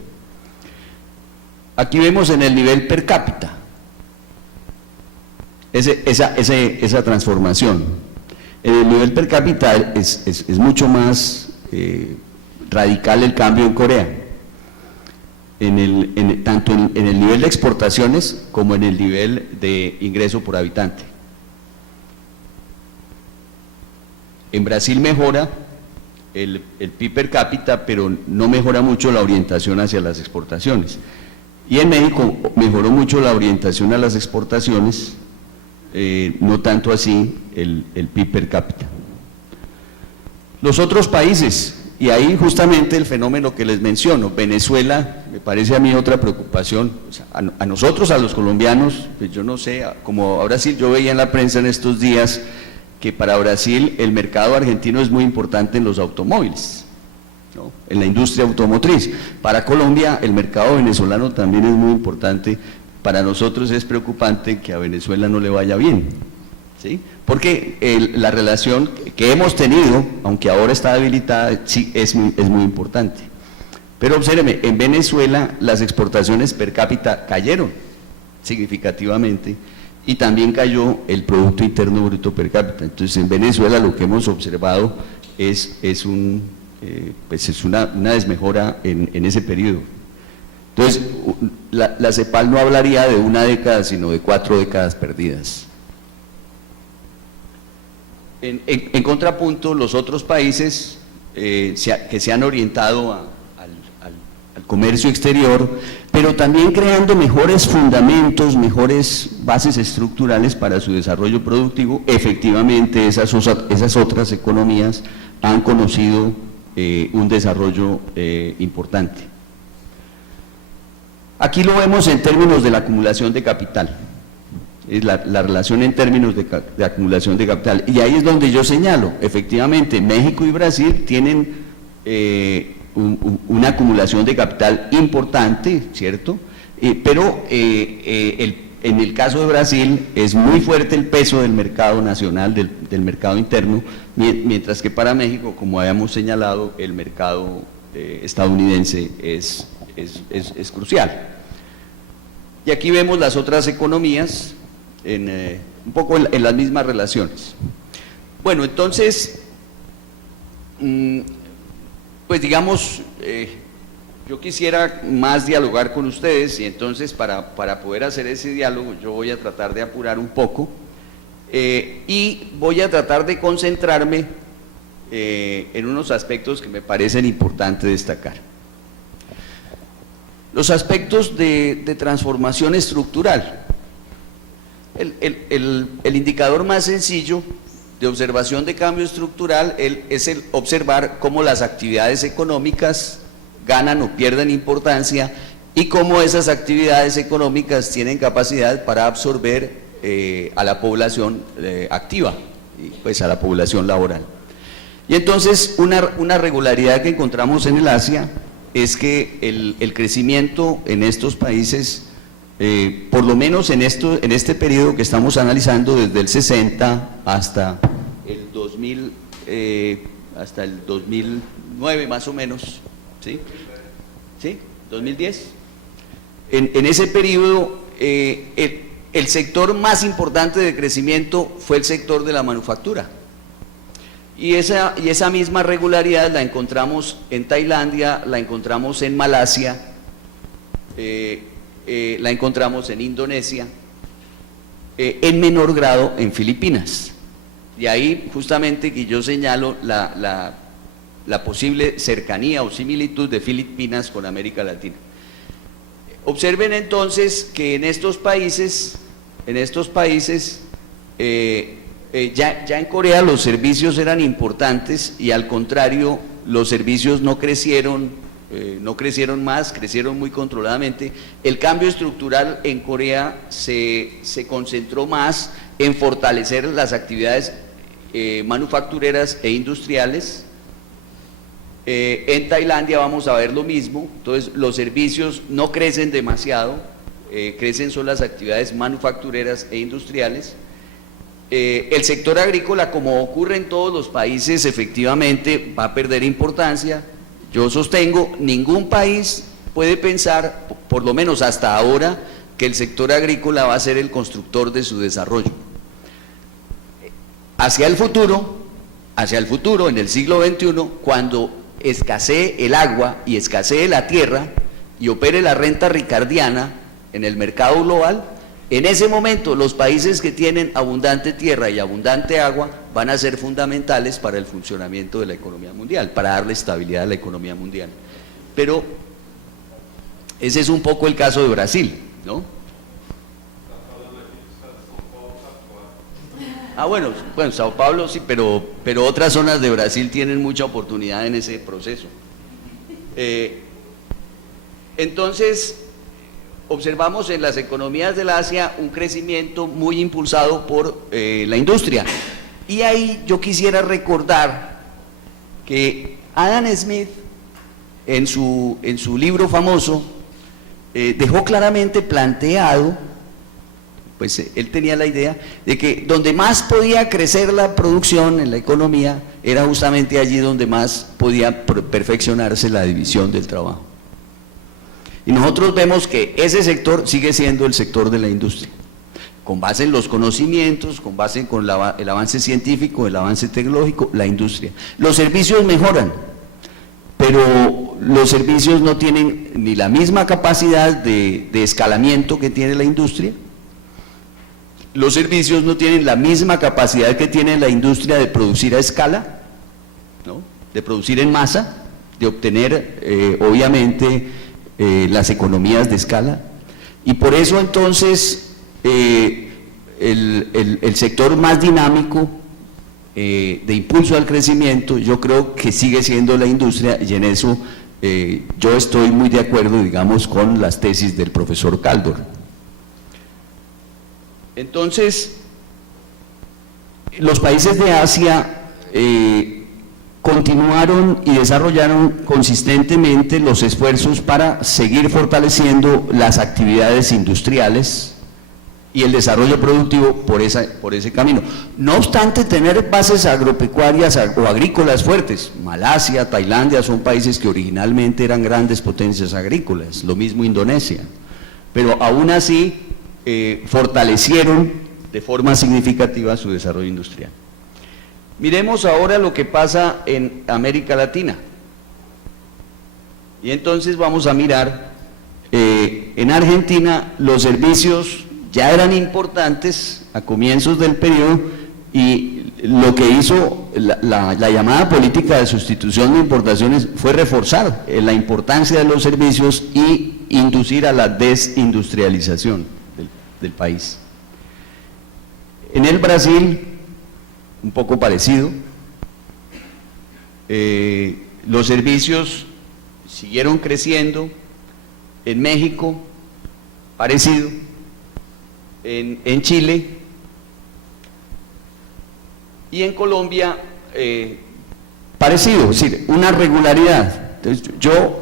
Aquí vemos en el nivel per cápita esa transformación. En el nivel per cápita es mucho más radical el cambio en Corea. Tanto en el nivel de exportaciones como en el nivel de ingreso por habitante. En Brasil mejora el PIB per cápita, pero no mejora mucho la orientación hacia las exportaciones. Y en México mejoró mucho la orientación a las exportaciones, no tanto así el PIB per cápita. Los otros países, y ahí justamente el fenómeno que les menciono, Venezuela, me parece a mí otra preocupación, o sea, a nosotros, a los colombianos, pues yo no sé, como a Brasil, yo veía en la prensa en estos días que para Brasil el mercado argentino es muy importante en los automóviles, ¿no? En la industria automotriz. Para Colombia el mercado venezolano también es muy importante, para nosotros es preocupante que a Venezuela no le vaya bien, ¿sí? Porque la relación que hemos tenido, aunque ahora está debilitada, sí es muy importante. Pero obsérveme, en Venezuela las exportaciones per cápita cayeron significativamente y también cayó el Producto Interno Bruto per cápita. Entonces en Venezuela lo que hemos observado es una desmejora en ese periodo. Entonces la CEPAL no hablaría de una década, sino de 4 décadas perdidas. En contrapunto, los otros países que se han orientado al comercio exterior, pero también creando mejores fundamentos, mejores bases estructurales para su desarrollo productivo, efectivamente esas otras economías han conocido un desarrollo importante. Aquí lo vemos en términos de la acumulación de capital. Es la relación en términos de acumulación de capital, y ahí es donde yo señalo, efectivamente México y Brasil tienen una acumulación de capital importante, ¿cierto? Pero en el caso de Brasil es muy fuerte el peso del mercado nacional, del mercado interno, mientras que para México, como habíamos señalado, el mercado estadounidense es crucial. Y aquí vemos las otras economías, un poco en las mismas relaciones. Bueno, entonces, pues digamos, yo quisiera más dialogar con ustedes, y entonces para poder hacer ese diálogo yo voy a tratar de apurar un poco y voy a tratar de concentrarme en unos aspectos que me parecen importantes destacar. Los aspectos de transformación estructural. El indicador más sencillo de observación de cambio estructural es el observar cómo las actividades económicas ganan o pierden importancia y cómo esas actividades económicas tienen capacidad para absorber a la población activa, pues a la población laboral. Y entonces una regularidad que encontramos en el Asia es que el crecimiento en estos países, por lo menos en este periodo que estamos analizando, desde el 60 hasta el 2000, hasta el 2009 más o menos, ¿sí? ¿Sí? ¿2010? En ese periodo, el sector más importante de crecimiento fue el sector de la manufactura. Y esa misma regularidad la encontramos en Tailandia, la encontramos en Malasia, la encontramos en Indonesia, en menor grado en Filipinas. Y ahí justamente que yo señalo la posible cercanía o similitud de Filipinas con América Latina. Observen entonces que en estos países, ya en Corea los servicios eran importantes y al contrario los servicios no crecieron más, crecieron muy controladamente. El cambio estructural en Corea se concentró más en fortalecer las actividades manufactureras e industriales. En Tailandia vamos a ver lo mismo, entonces los servicios no crecen demasiado, crecen son las actividades manufactureras e industriales. El sector agrícola, como ocurre en todos los países, efectivamente va a perder importancia. Yo sostengo, ningún país puede pensar, por lo menos hasta ahora, que el sector agrícola va a ser el constructor de su desarrollo. Hacia el futuro, en el siglo XXI, cuando escasee el agua y escasee la tierra y opere la renta ricardiana en el mercado global, en ese momento los países que tienen abundante tierra y abundante agua van a ser fundamentales para el funcionamiento de la economía mundial, para darle estabilidad a la economía mundial. Pero ese es un poco el caso de Brasil, ¿no? Bueno, Sao Paulo sí, pero otras zonas de Brasil tienen mucha oportunidad en ese proceso. Entonces, observamos en las economías del Asia un crecimiento muy impulsado por la industria. Y ahí yo quisiera recordar que Adam Smith, en su libro famoso, dejó claramente planteado, pues él tenía la idea de que donde más podía crecer la producción en la economía era justamente allí donde más podía perfeccionarse la división del trabajo. Y nosotros vemos que ese sector sigue siendo el sector de la industria, con base en los conocimientos, con base en el avance científico, el avance tecnológico, la industria. Los servicios mejoran, pero los servicios no tienen ni la misma capacidad de escalamiento que tiene la industria. Los servicios no tienen la misma capacidad que tiene la industria de producir a escala, ¿no? De producir en masa, de obtener obviamente las economías de escala, y por eso entonces el sector más dinámico de impulso al crecimiento yo creo que sigue siendo la industria, y en eso yo estoy muy de acuerdo, digamos, con las tesis del profesor Kaldor. Entonces, los países de Asia continuaron y desarrollaron consistentemente los esfuerzos para seguir fortaleciendo las actividades industriales y el desarrollo productivo por ese camino. No obstante tener bases agropecuarias o agrícolas fuertes, Malasia, Tailandia son países que originalmente eran grandes potencias agrícolas, lo mismo Indonesia, pero aún así fortalecieron de forma significativa su desarrollo industrial. Miremos ahora lo que pasa en América Latina. Y entonces vamos a mirar, en Argentina los servicios ya eran importantes a comienzos del periodo, y lo que hizo la llamada política de sustitución de importaciones fue reforzar la importancia de los servicios y inducir a la desindustrialización del país. En el Brasil, un poco parecido, los servicios siguieron creciendo. En México, parecido. En Chile y en Colombia, parecido, es decir, una regularidad. Entonces, yo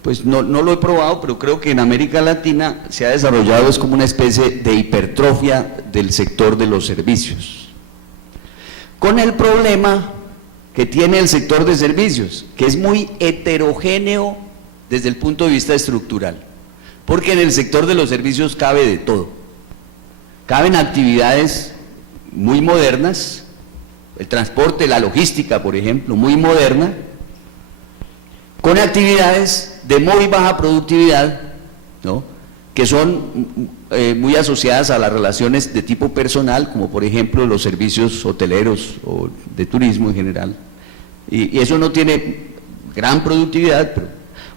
pues no lo he probado, pero creo que en América Latina se ha desarrollado, es como una especie de hipertrofia del sector de los servicios, con el problema que tiene el sector de servicios, que es muy heterogéneo desde el punto de vista estructural, porque en el sector de los servicios cabe de todo. Caben actividades muy modernas, el transporte, la logística, por ejemplo, muy moderna, con actividades de muy baja productividad, ¿no?, que son muy asociadas a las relaciones de tipo personal, como por ejemplo los servicios hoteleros o de turismo en general, y eso no tiene gran productividad, pero,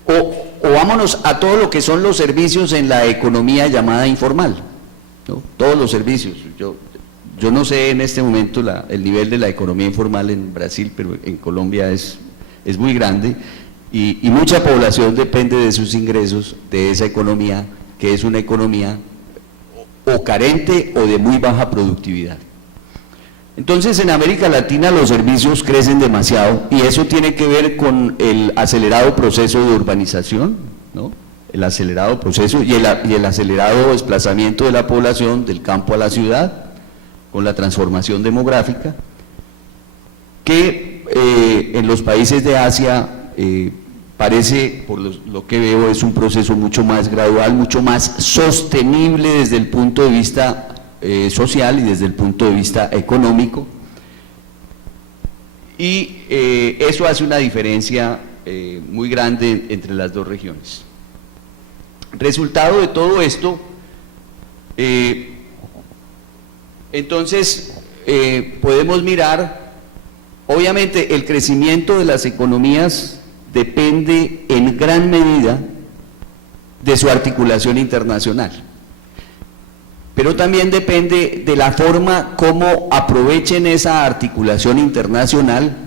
o vámonos a todo lo que son los servicios en la economía llamada informal, ¿no? Todos los servicios. Yo no sé en este momento el nivel de la economía informal en Brasil, pero en Colombia es muy grande, y mucha población depende de sus ingresos de esa economía, que es una economía o carente o de muy baja productividad. Entonces, en América Latina los servicios crecen demasiado, y eso tiene que ver con el acelerado proceso de urbanización, ¿no?, el acelerado proceso y el acelerado desplazamiento de la población del campo a la ciudad, con la transformación demográfica, que en los países de Asia parece, por lo que veo, es un proceso mucho más gradual, mucho más sostenible desde el punto de vista social y desde el punto de vista económico, y eso hace una diferencia muy grande entre las dos regiones. Resultado de todo esto, entonces podemos mirar, obviamente el crecimiento de las economías depende en gran medida de su articulación internacional, pero también depende de la forma como aprovechen esa articulación internacional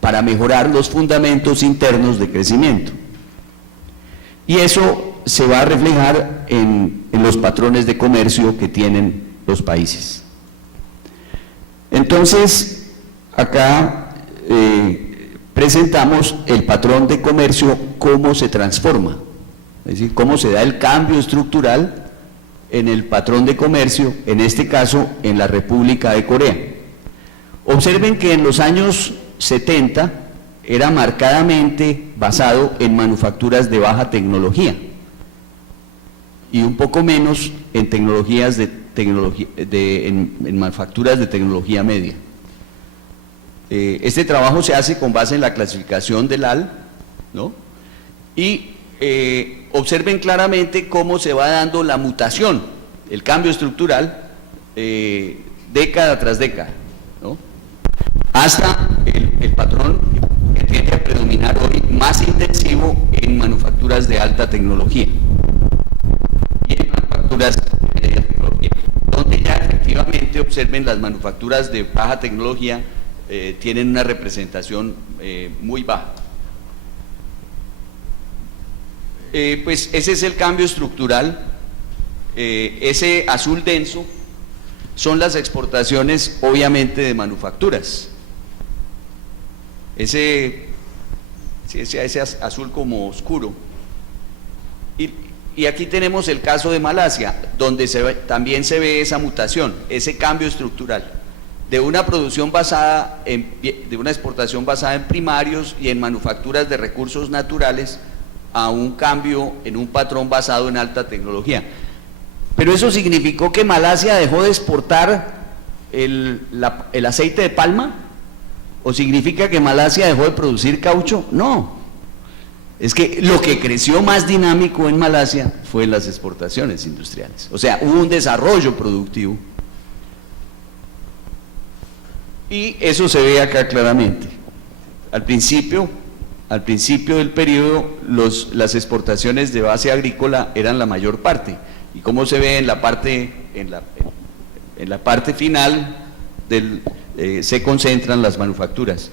para mejorar los fundamentos internos de crecimiento, y eso se va a reflejar en los patrones de comercio que tienen los países. Entonces, acá presentamos el patrón de comercio, cómo se transforma, es decir, cómo se da el cambio estructural en el patrón de comercio, en este caso en la República de Corea. Observen que en los años 70 era marcadamente basado en manufacturas de baja tecnología y un poco menos en tecnologías en manufacturas de tecnología media. Este trabajo se hace con base en la clasificación del AL, ¿no? Y observen claramente cómo se va dando la mutación, el cambio estructural, década tras década, ¿no? Hasta el patrón que tiende a predominar hoy más intensivo en manufacturas de alta tecnología y en manufacturas de media tecnología, donde ya efectivamente observen las manufacturas de baja tecnología tienen una representación muy baja. Pues ese es el cambio estructural. Ese azul denso son las exportaciones obviamente de manufacturas. Ese azul como oscuro. Y aquí tenemos el caso de Malasia, donde también se ve esa mutación, ese cambio estructural, de una producción basada de una exportación basada en primarios y en manufacturas de recursos naturales a un cambio en un patrón basado en alta tecnología. Pero eso significó que Malasia dejó de exportar el aceite de palma, ¿o significa que Malasia dejó de producir caucho? No, es que lo que creció más dinámico en Malasia fue las exportaciones industriales, o sea, hubo un desarrollo productivo. Y eso se ve acá claramente. Al principio del periodo, las exportaciones de base agrícola eran la mayor parte, y como se ve en la parte final se concentran las manufacturas.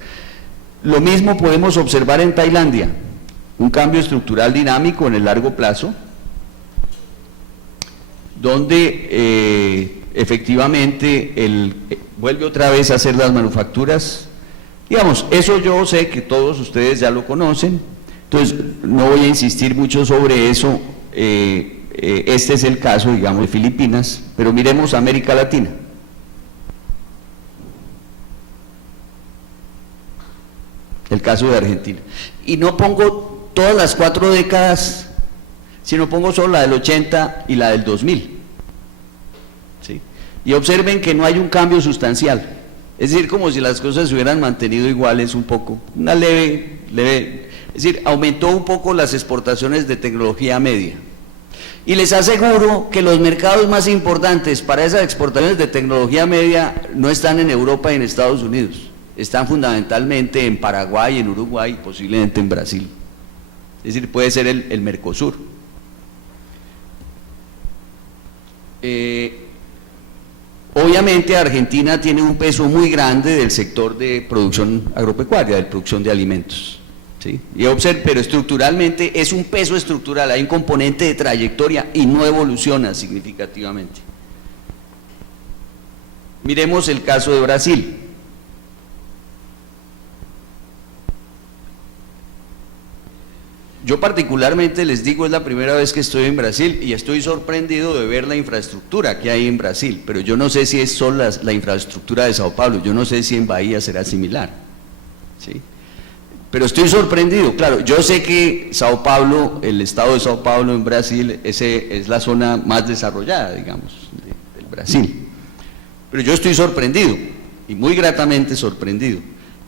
Lo mismo podemos observar en Tailandia, un cambio estructural dinámico en el largo plazo, donde efectivamente vuelve otra vez a hacer las manufacturas. Digamos, eso yo sé que todos ustedes ya lo conocen, entonces no voy a insistir mucho sobre eso. Este es el caso, digamos, de Filipinas, pero miremos América Latina. El caso de Argentina. Y no pongo todas las 4 décadas, sino pongo solo la del 80 y la del 2000. ¿Sí? Y observen que no hay un cambio sustancial. Es decir, como si las cosas se hubieran mantenido iguales un poco, una leve, es decir, aumentó un poco las exportaciones de tecnología media. Y les aseguro que los mercados más importantes para esas exportaciones de tecnología media no están en Europa y en Estados Unidos, están fundamentalmente en Paraguay, en Uruguay y posiblemente en Brasil. Es decir, puede ser el Mercosur. Obviamente Argentina tiene un peso muy grande del sector de producción agropecuaria, de producción de alimentos, ¿sí? Pero estructuralmente es un peso estructural, hay un componente de trayectoria y no evoluciona significativamente. Miremos el caso de Brasil. Yo particularmente les digo, es la primera vez que estoy en Brasil y estoy sorprendido de ver la infraestructura que hay en Brasil, pero yo no sé si es solo la infraestructura de Sao Paulo, yo no sé si en Bahía será similar, ¿sí? Pero estoy sorprendido. Claro, yo sé que Sao Paulo, el estado de Sao Paulo en Brasil, es la zona más desarrollada, digamos, del Brasil, pero yo estoy sorprendido, y muy gratamente sorprendido,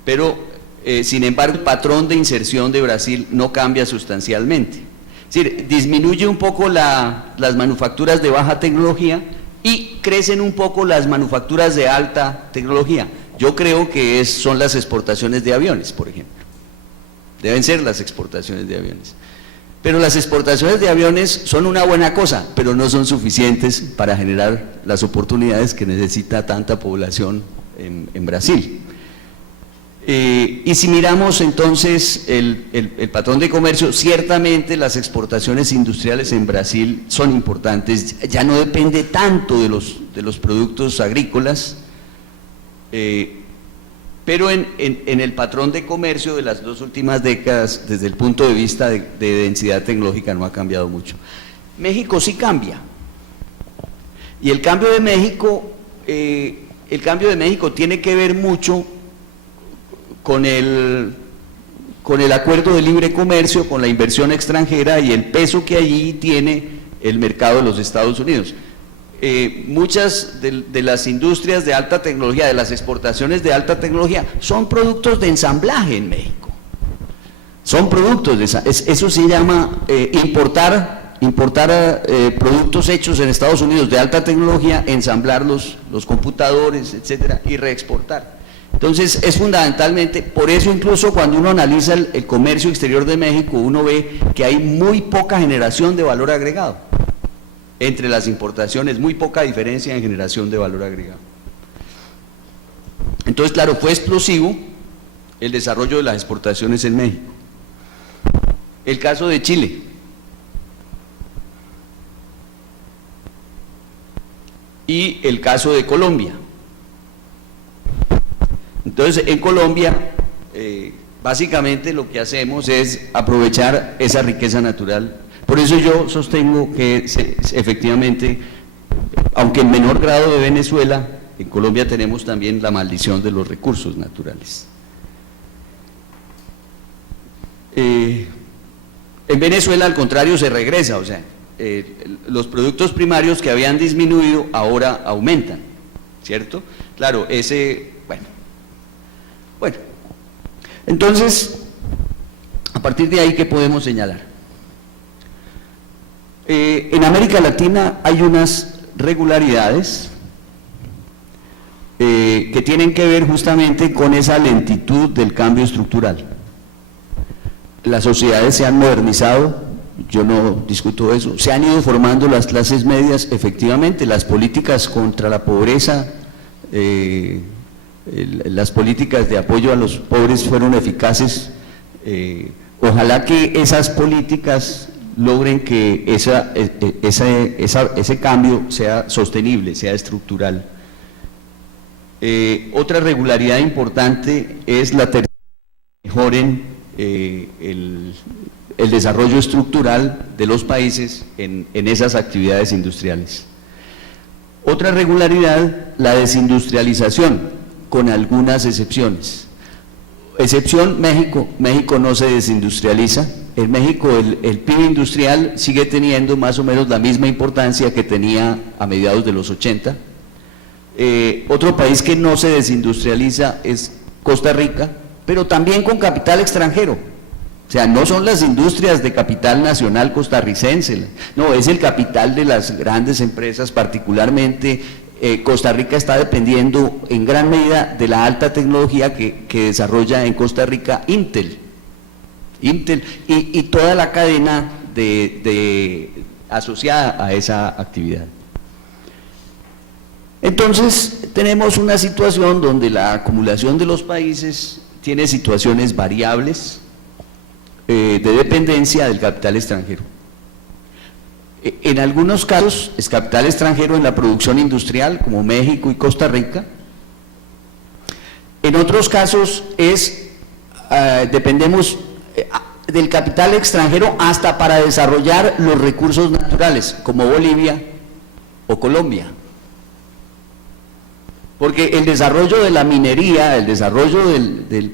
pero sin embargo, el patrón de inserción de Brasil no cambia sustancialmente. Es decir, disminuye un poco las manufacturas de baja tecnología y crecen un poco las manufacturas de alta tecnología. Yo creo que son las exportaciones de aviones, por ejemplo. Deben ser las exportaciones de aviones. Pero las exportaciones de aviones son una buena cosa, pero no son suficientes para generar las oportunidades que necesita tanta población en Brasil. Y si miramos entonces el patrón de comercio, ciertamente las exportaciones industriales en Brasil son importantes, ya no depende tanto de los productos agrícolas, pero en el patrón de comercio de las 2 últimas décadas, desde el punto de vista de densidad tecnológica, no ha cambiado mucho. México sí cambia. Y el cambio de México tiene que ver mucho con el acuerdo de libre comercio, con la inversión extranjera y el peso que allí tiene el mercado de los Estados Unidos. Muchas de las industrias de alta tecnología, de las exportaciones de alta tecnología, son productos de ensamblaje en México. Son productos, eso se llama importar productos hechos en Estados Unidos de alta tecnología, ensamblar los computadores, etcétera, y reexportar. Entonces, es fundamentalmente, por eso incluso cuando uno analiza el comercio exterior de México, uno ve que hay muy poca generación de valor agregado. Entre las importaciones, muy poca diferencia en generación de valor agregado. Entonces, claro, fue explosivo el desarrollo de las exportaciones en México. El caso de Chile. Y el caso de Colombia. Entonces, en Colombia, básicamente lo que hacemos es aprovechar esa riqueza natural. Por eso yo sostengo que efectivamente, aunque en menor grado de Venezuela, en Colombia tenemos también la maldición de los recursos naturales. En Venezuela, al contrario, se regresa, o sea, los productos primarios que habían disminuido ahora aumentan, ¿cierto? Claro, bueno, entonces, a partir de ahí, ¿qué podemos señalar? En América Latina hay unas regularidades que tienen que ver justamente con esa lentitud del cambio estructural. Las sociedades se han modernizado, yo no discuto eso, se han ido formando las clases medias, efectivamente, las políticas contra la pobreza, las políticas de apoyo a los pobres fueron eficaces. Ojalá que esas políticas logren que ese cambio sea sostenible, sea estructural. Otra regularidad importante es la tercera, mejoren el desarrollo estructural de los países en esas actividades industriales. Otra regularidad, la desindustrialización, con algunas excepciones. Excepción, México. México no se desindustrializa. En México el PIB industrial sigue teniendo más o menos la misma importancia que tenía a mediados de los 80. Otro país que no se desindustrializa es Costa Rica, pero también con capital extranjero. O sea, no son las industrias de capital nacional costarricense, no, es el capital de las grandes empresas, particularmente Costa Rica está dependiendo en gran medida de la alta tecnología que desarrolla en Costa Rica Intel y toda la cadena asociada a esa actividad. Entonces, tenemos una situación donde la acumulación de los países tiene situaciones variables de dependencia del capital extranjero. En algunos casos es capital extranjero en la producción industrial, como México y Costa Rica. En otros casos dependemos del capital extranjero hasta para desarrollar los recursos naturales, como Bolivia o Colombia. Porque el desarrollo de la minería, el desarrollo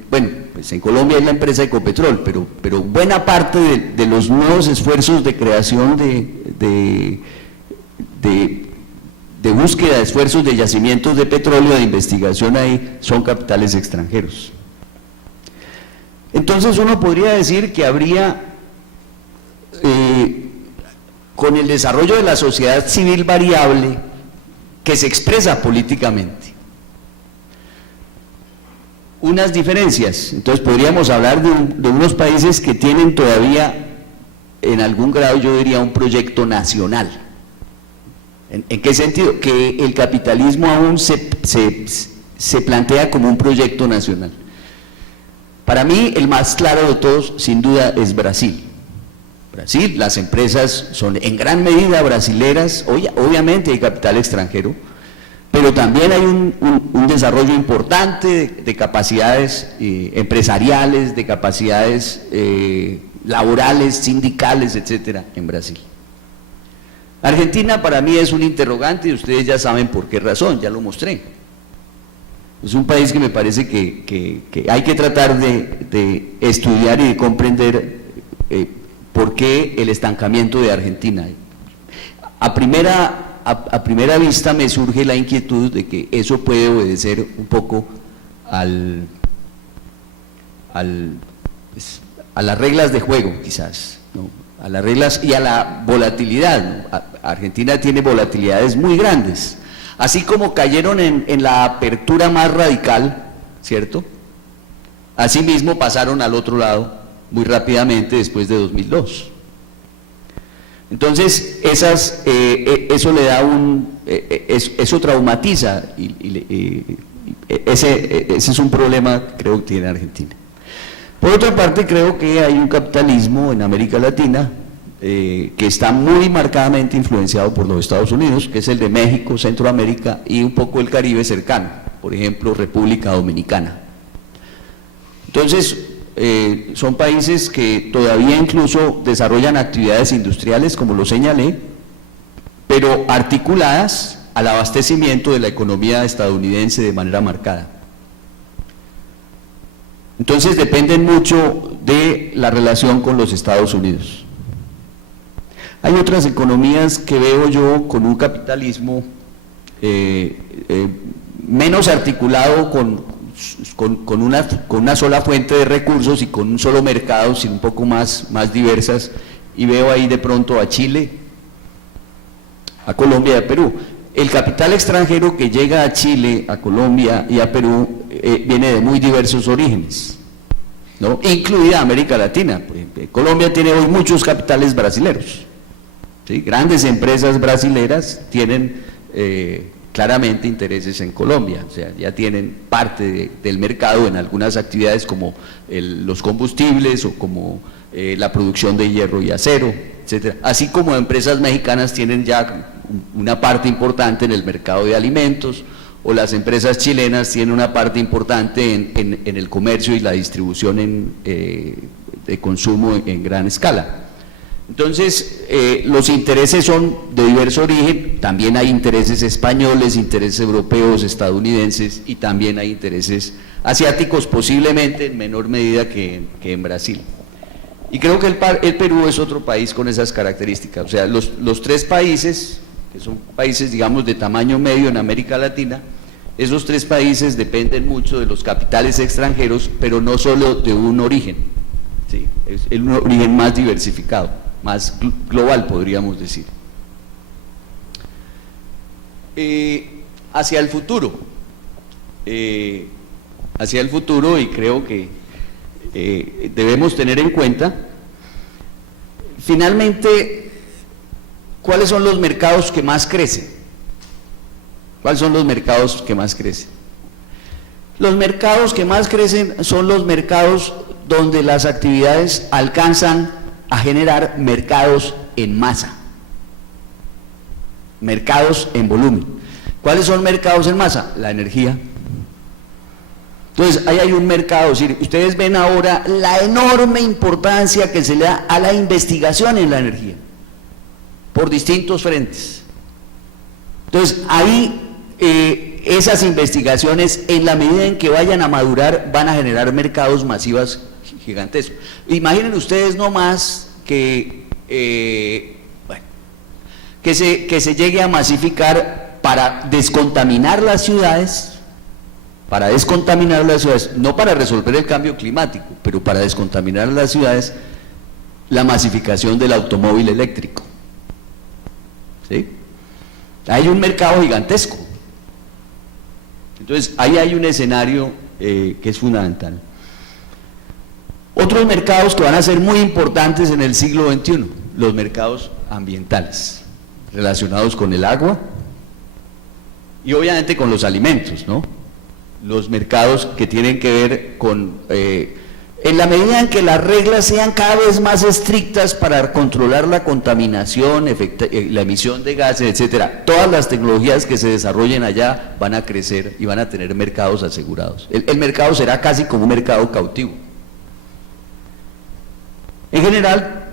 bueno, pues en Colombia es la empresa Ecopetrol, pero buena parte de los nuevos esfuerzos de creación de búsqueda, de esfuerzos de yacimientos de petróleo, de investigación ahí, son capitales extranjeros. Entonces uno podría decir que habría, con el desarrollo de la sociedad civil variable, que se expresa políticamente, unas diferencias. Entonces podríamos hablar de unos países que tienen todavía, en algún grado yo diría, un proyecto nacional. ¿En qué sentido? Que el capitalismo aún se plantea como un proyecto nacional. Para mí el más claro de todos, sin duda, es Brasil. Brasil, las empresas son en gran medida brasileras, obviamente hay capital extranjero, pero también hay un desarrollo importante de capacidades empresariales, de capacidades laborales, sindicales, etcétera, en Brasil. Argentina para mí es un interrogante y ustedes ya saben por qué razón, ya lo mostré. Es un país que me parece que hay que tratar de estudiar y de comprender por qué el estancamiento de Argentina. A primera vista me surge la inquietud de que eso puede obedecer un poco a las reglas de juego, quizás, ¿no? A las reglas y a la volatilidad, ¿no? Argentina tiene volatilidades muy grandes, así como cayeron en la apertura más radical, ¿cierto? Asimismo pasaron al otro lado muy rápidamente después de 2002. Entonces, eso le da eso traumatiza y ese es un problema, creo, que tiene Argentina. Por otra parte, creo que hay un capitalismo en América Latina que está muy marcadamente influenciado por los Estados Unidos, que es el de México, Centroamérica y un poco el Caribe cercano, por ejemplo, República Dominicana. Entonces, son países que todavía incluso desarrollan actividades industriales, como lo señalé, pero articuladas al abastecimiento de la economía estadounidense de manera marcada. Entonces dependen mucho de la relación con los Estados Unidos. Hay otras economías que veo yo con un capitalismo menos articulado con una sola fuente de recursos y con un solo mercado, sino un poco más diversas, y veo ahí de pronto a Chile, a Colombia y a Perú. El capital extranjero que llega a Chile, a Colombia y a Perú viene de muy diversos orígenes, ¿no? Incluida América Latina. Por ejemplo, Colombia tiene hoy muchos capitales brasileros, ¿sí? Grandes empresas brasileras tienen claramente intereses en Colombia, o sea, ya tienen parte del mercado en algunas actividades como los combustibles o como la producción de hierro y acero, etcétera. Así como empresas mexicanas tienen ya una parte importante en el mercado de alimentos, o las empresas chilenas tienen una parte importante en el comercio y la distribución de consumo en gran escala. Entonces, los intereses son de diverso origen, también hay intereses españoles, intereses europeos, estadounidenses, y también hay intereses asiáticos, posiblemente en menor medida que en Brasil. Y creo que el Perú es otro país con esas características, o sea, los tres países, que son países, digamos, de tamaño medio en América Latina, esos tres países dependen mucho de los capitales extranjeros, pero no solo de un origen, ¿sí? Es un origen más diversificado, más global, podríamos decir. Hacia el futuro, y creo que debemos tener en cuenta, finalmente, ¿cuáles son los mercados que más crecen? ¿Cuáles son los mercados que más crecen? Los mercados que más crecen son los mercados donde las actividades alcanzan a generar mercados en masa, mercados en volumen. ¿Cuáles son mercados en masa? La energía. Entonces, ahí hay un mercado, es decir, ustedes ven ahora la enorme importancia que se le da a la investigación en la energía, por distintos frentes. Entonces, ahí esas investigaciones, en la medida en que vayan a madurar, van a generar mercados masivos gigantescos. Imaginen ustedes nomás que se llegue a masificar para descontaminar las ciudades, no para resolver el cambio climático, pero para descontaminar las ciudades, la masificación del automóvil eléctrico, ¿sí? Hay un mercado gigantesco. Entonces, ahí hay un escenario que es fundamental. Otros mercados que van a ser muy importantes en el siglo XXI, los mercados ambientales, relacionados con el agua y obviamente con los alimentos, ¿no? Los mercados que tienen que ver con, en la medida en que las reglas sean cada vez más estrictas para controlar la contaminación, la emisión de gases, etcétera, todas las tecnologías que se desarrollen allá van a crecer y van a tener mercados asegurados. El mercado será casi como un mercado cautivo. En general,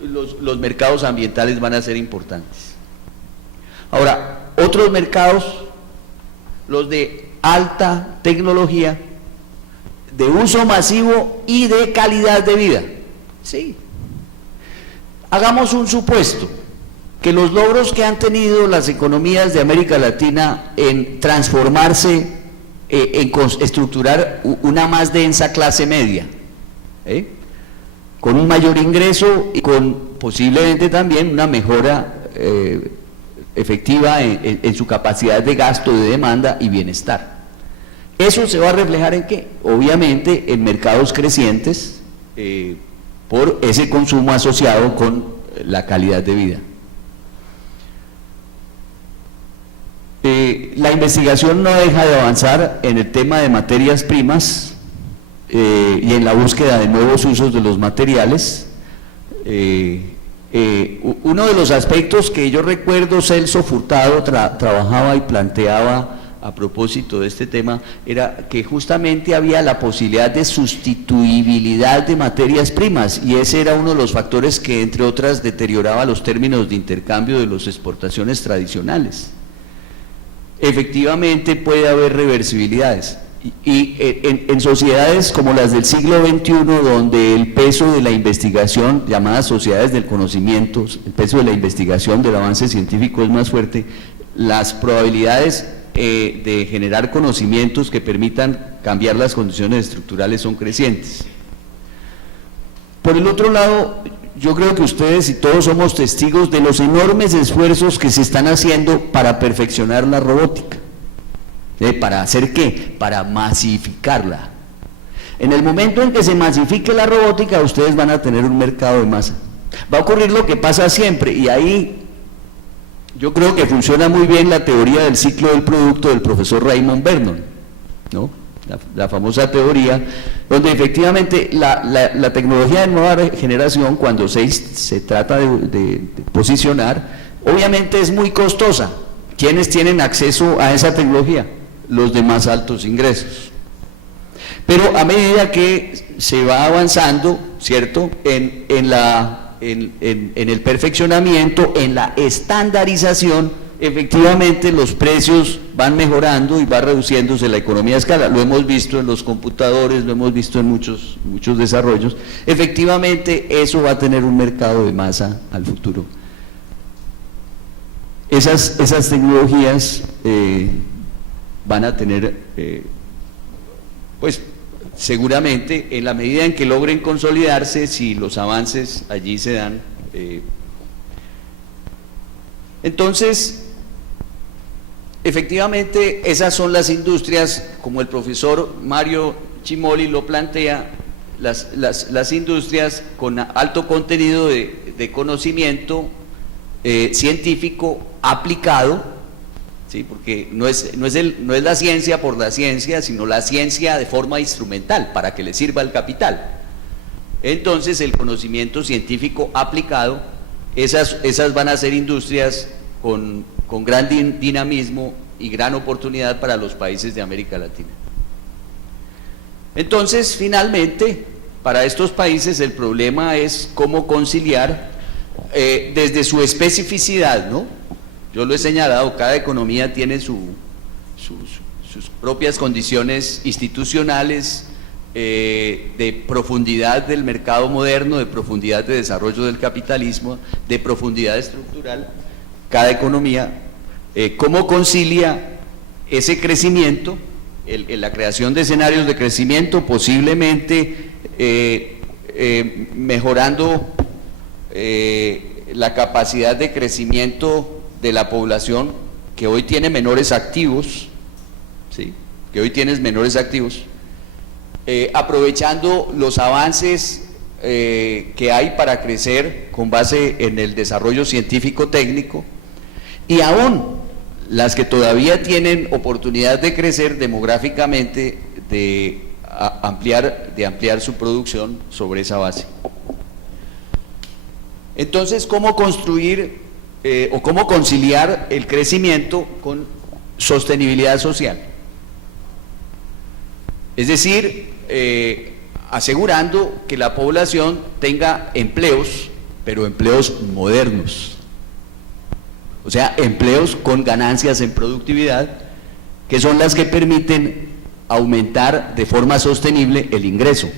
los mercados ambientales van a ser importantes. Ahora, otros mercados, los de alta tecnología, de uso masivo y de calidad de vida. Sí. Hagamos un supuesto, que los logros que han tenido las economías de América Latina en transformarse, en estructurar una más densa clase media, con un mayor ingreso y con posiblemente también una mejora efectiva en su capacidad de gasto, de demanda y bienestar. ¿Eso se va a reflejar en qué? Obviamente en mercados crecientes por ese consumo asociado con la calidad de vida. La investigación no deja de avanzar en el tema de materias primas y en la búsqueda de nuevos usos de los materiales. Uno de los aspectos que yo recuerdo Celso Furtado trabajaba y planteaba a propósito de este tema, era que justamente había la posibilidad de sustituibilidad de materias primas, y ese era uno de los factores que, entre otras, deterioraba los términos de intercambio de las exportaciones tradicionales. Efectivamente puede haber reversibilidades, y en sociedades como las del siglo XXI, donde el peso de la investigación, llamadas sociedades del conocimiento, el peso de la investigación, del avance científico es más fuerte, las probabilidades de generar conocimientos que permitan cambiar las condiciones estructurales son crecientes. Por el otro lado, yo creo que ustedes y todos somos testigos de los enormes esfuerzos que se están haciendo para perfeccionar la robótica. ¿Para hacer qué? Para masificarla. En el momento en que se masifique la robótica, ustedes van a tener un mercado de masa. Va a ocurrir lo que pasa siempre, y ahí yo creo que funciona muy bien la teoría del ciclo del producto del profesor Raymond Vernon, ¿no? La famosa teoría, donde efectivamente la tecnología de nueva generación, cuando se trata de posicionar, obviamente es muy costosa. ¿Quiénes tienen acceso a esa tecnología? Los de más altos ingresos. Pero a medida que se va avanzando, ¿cierto?, en el perfeccionamiento, en la estandarización, efectivamente los precios van mejorando y va reduciéndose la economía de escala. Lo hemos visto en los computadores, lo hemos visto en muchos desarrollos. Efectivamente eso va a tener un mercado de masa al futuro. Esas tecnologías van a tener, pues seguramente, en la medida en que logren consolidarse, si los avances allí se dan. Entonces, efectivamente, esas son las industrias, como el profesor Mario Cimoli lo plantea, las industrias con alto contenido de conocimiento científico aplicado, ¿sí? Porque no es la ciencia por la ciencia, sino la ciencia de forma instrumental, para que le sirva al capital. Entonces, el conocimiento científico aplicado, esas van a ser industrias con gran dinamismo y gran oportunidad para los países de América Latina. Entonces, finalmente, para estos países el problema es cómo conciliar desde su especificidad, ¿no? Yo lo he señalado, cada economía tiene sus propias condiciones institucionales, de profundidad del mercado moderno, de profundidad de desarrollo del capitalismo, de profundidad estructural, cada economía, cómo concilia ese crecimiento, la creación de escenarios de crecimiento, posiblemente mejorando la capacidad de crecimiento de la población que hoy tiene menores activos, ¿sí? Que hoy tienes menores activos, aprovechando los avances que hay para crecer con base en el desarrollo científico técnico, y aún las que todavía tienen oportunidad de crecer demográficamente, de ampliar su producción sobre esa base. Entonces, ¿cómo construir o cómo conciliar el crecimiento con sostenibilidad social? Es decir, asegurando que la población tenga empleos, pero empleos modernos. o sea, empleos con ganancias en productividad, que son las que permiten aumentar de forma sostenible el ingreso.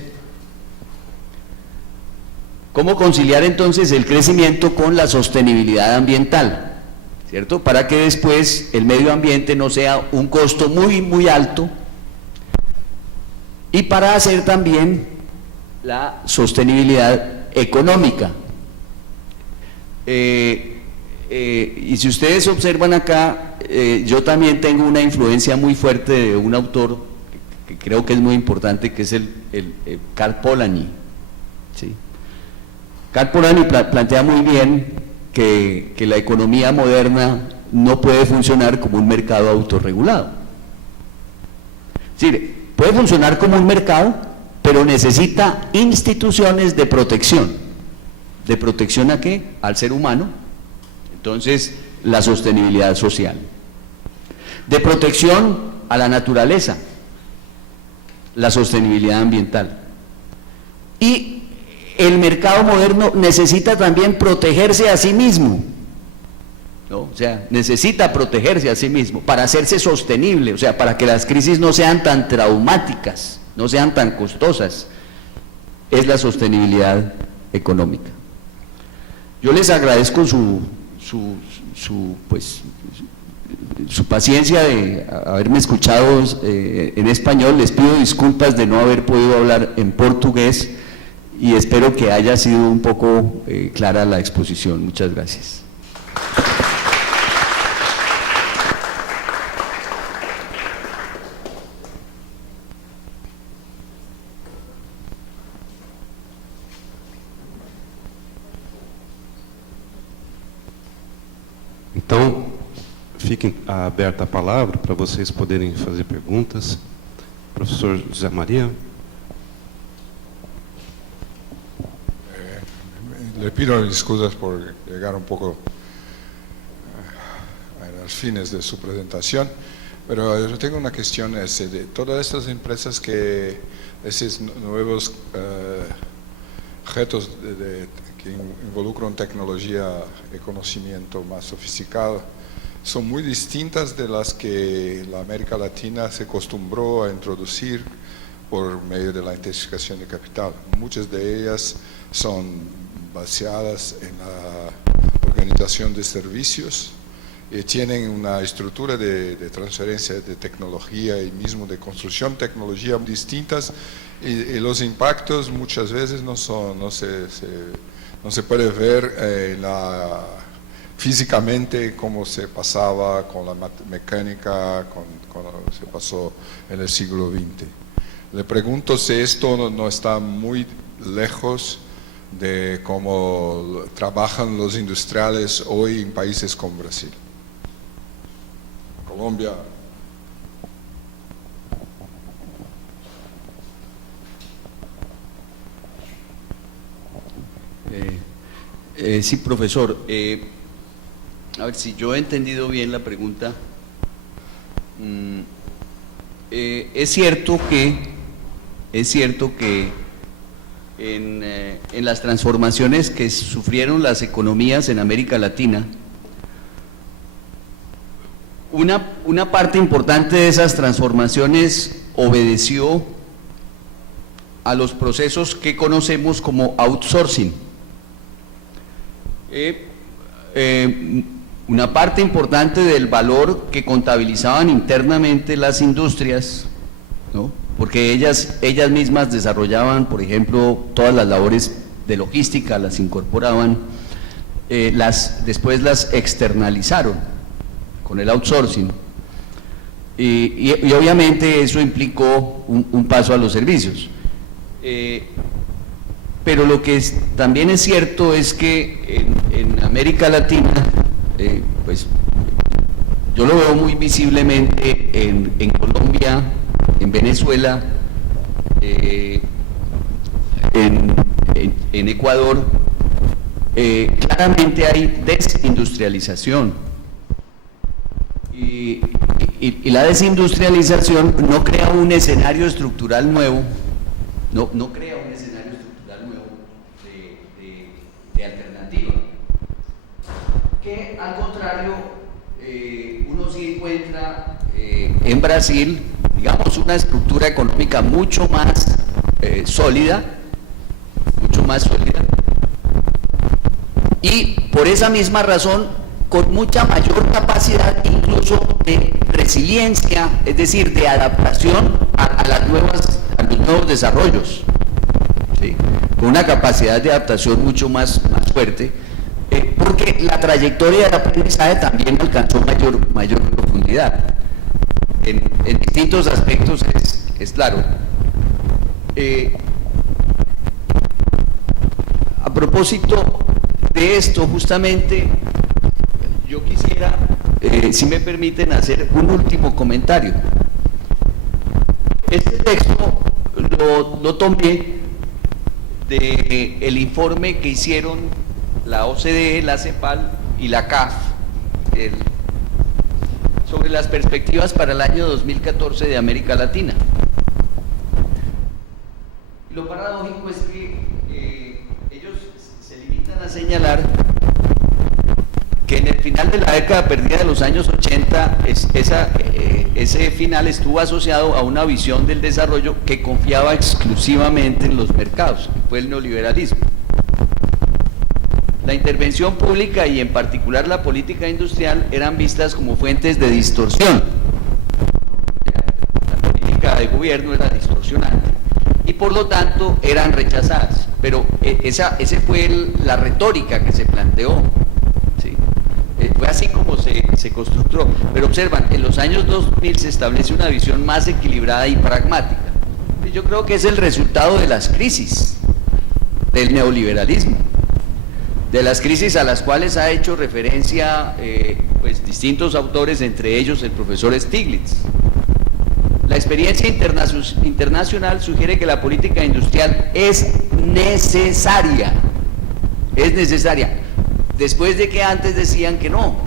¿Cómo conciliar entonces el crecimiento con la sostenibilidad ambiental? ¿Cierto? Para que después el medio ambiente no sea un costo muy, muy alto, y para hacer también la sostenibilidad económica. Y si ustedes observan acá, yo también tengo una influencia muy fuerte de un autor que creo que es muy importante, que es el Karl Polanyi, ¿sí? Karl Polanyi plantea muy bien que la economía moderna no puede funcionar como un mercado autorregulado. Es decir, puede funcionar como un mercado, pero necesita instituciones de protección. ¿De protección a qué? Al ser humano. Entonces, la sostenibilidad social. De protección a la naturaleza, la sostenibilidad ambiental. Y el mercado moderno necesita también protegerse a sí mismo, ¿no? O sea, necesita protegerse a sí mismo para hacerse sostenible, o sea, para que las crisis no sean tan traumáticas, no sean tan costosas. Es la sostenibilidad económica. Yo les agradezco su paciencia de haberme escuchado en español. Les pido disculpas de no haber podido hablar en portugués y espero que haya sido un poco clara la exposición. Muchas gracias. Então, fiquem aberta a palavra para vocês poderem fazer perguntas. Professor José María. Le pido disculpas por llegar un poco a los fines de su presentación, pero yo tengo una cuestión, de todas estas empresas esos nuevos objetos que involucran tecnología y conocimiento más sofisticado, son muy distintas de las que la América Latina se acostumbró a introducir por medio de la intensificación de capital. Muchas de ellas son basadas en la organización de servicios y tienen una estructura de transferencia de tecnología y mismo de construcción de tecnología distintas, y los impactos muchas veces no se puede ver físicamente como se pasaba con la mecánica, cuando se pasó en el siglo XX. Le pregunto si esto no está muy lejos de cómo trabajan los industriales hoy en países como Brasil, Colombia. Sí, profesor. A ver si yo he entendido bien la pregunta. Es cierto que en las transformaciones que sufrieron las economías en América Latina, una parte importante de esas transformaciones obedeció a los procesos que conocemos como outsourcing. Una parte importante del valor que contabilizaban internamente las industrias, ¿no? Porque ellas mismas desarrollaban, por ejemplo, todas las labores de logística, las incorporaban, después las externalizaron con el outsourcing, y obviamente eso implicó un paso a los servicios. Pero lo que también es cierto es que en América Latina, pues yo lo veo muy visiblemente en Colombia, en Venezuela, en Ecuador, claramente hay desindustrialización. Y la desindustrialización no crea un escenario estructural nuevo, no crea un escenario estructural nuevo de alternativa, que al contrario en Brasil, digamos, una estructura económica mucho más sólida, y por esa misma razón con mucha mayor capacidad incluso de resiliencia, es decir, de adaptación a los nuevos desarrollos, ¿sí? Con una capacidad de adaptación mucho más fuerte, porque la trayectoria del aprendizaje también alcanzó mayor profundidad. En distintos aspectos es claro. A propósito de esto, justamente, yo quisiera, si me permiten, hacer un último comentario. Este texto lo tomé del informe que hicieron la OCDE, la CEPAL y la CAF sobre las perspectivas para el año 2014 de América Latina. Lo paradójico es que ellos se limitan a señalar que en el final de la década perdida de los años 80, ese final estuvo asociado a una visión del desarrollo que confiaba exclusivamente en los mercados, que fue el neoliberalismo. La intervención pública y en particular la política industrial eran vistas como fuentes de distorsión. La política de gobierno era distorsionante y por lo tanto eran rechazadas, pero esa fue la retórica que se planteó, ¿sí? Fue así como se construyó, pero observan, en los años 2000 se establece una visión más equilibrada y pragmática. Yo creo que es el resultado de las crisis del neoliberalismo, de las crisis a las cuales ha hecho referencia pues, distintos autores, entre ellos el profesor Stiglitz. La experiencia internacional sugiere que la política industrial es necesaria, después de que antes decían que no.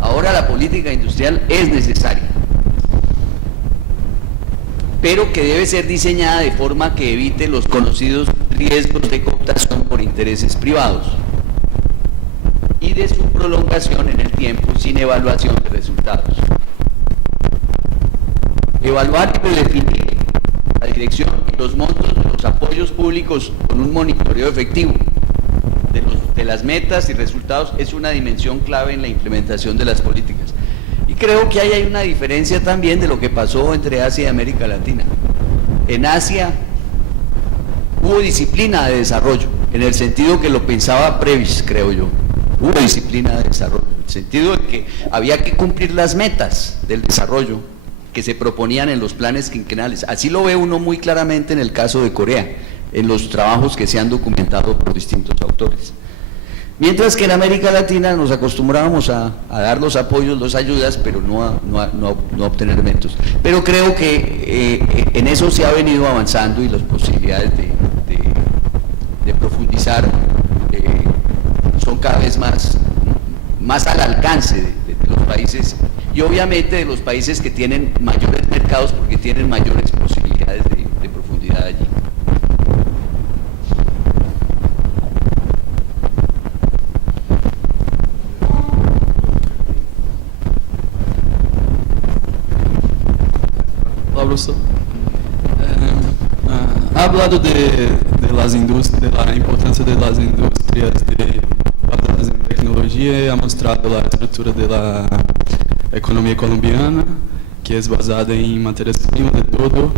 Ahora la política industrial es necesaria, pero que debe ser diseñada de forma que evite los conocidos riesgos de cooptación por intereses privados y de su prolongación en el tiempo sin evaluación de resultados. Evaluar y redefinir la dirección y los montos de los apoyos públicos con un monitoreo efectivo de las metas y resultados es una dimensión clave en la implementación de las políticas. Y creo que ahí hay una diferencia también de lo que pasó entre Asia y América Latina. En Asia hubo disciplina de desarrollo, en el sentido que lo pensaba Previs, creo yo. Hubo disciplina de desarrollo, en el sentido de que había que cumplir las metas del desarrollo que se proponían en los planes quinquenales. Así lo ve uno muy claramente en el caso de Corea, en los trabajos que se han documentado por distintos autores. Mientras que en América Latina nos acostumbrábamos a dar los apoyos, las ayudas, pero no a obtener métodos. Pero creo que en eso se ha venido avanzando y las posibilidades de profundizar son cada vez más al alcance de los países, y obviamente de los países que tienen mayores mercados, porque tienen mayores posibilidades de profundidad allí. Olá, professor. Ha hablado de la importância de las industrias basadas en tecnología y ha mostrado la estructura de la economía colombiana, que es basada en materias primas de todo.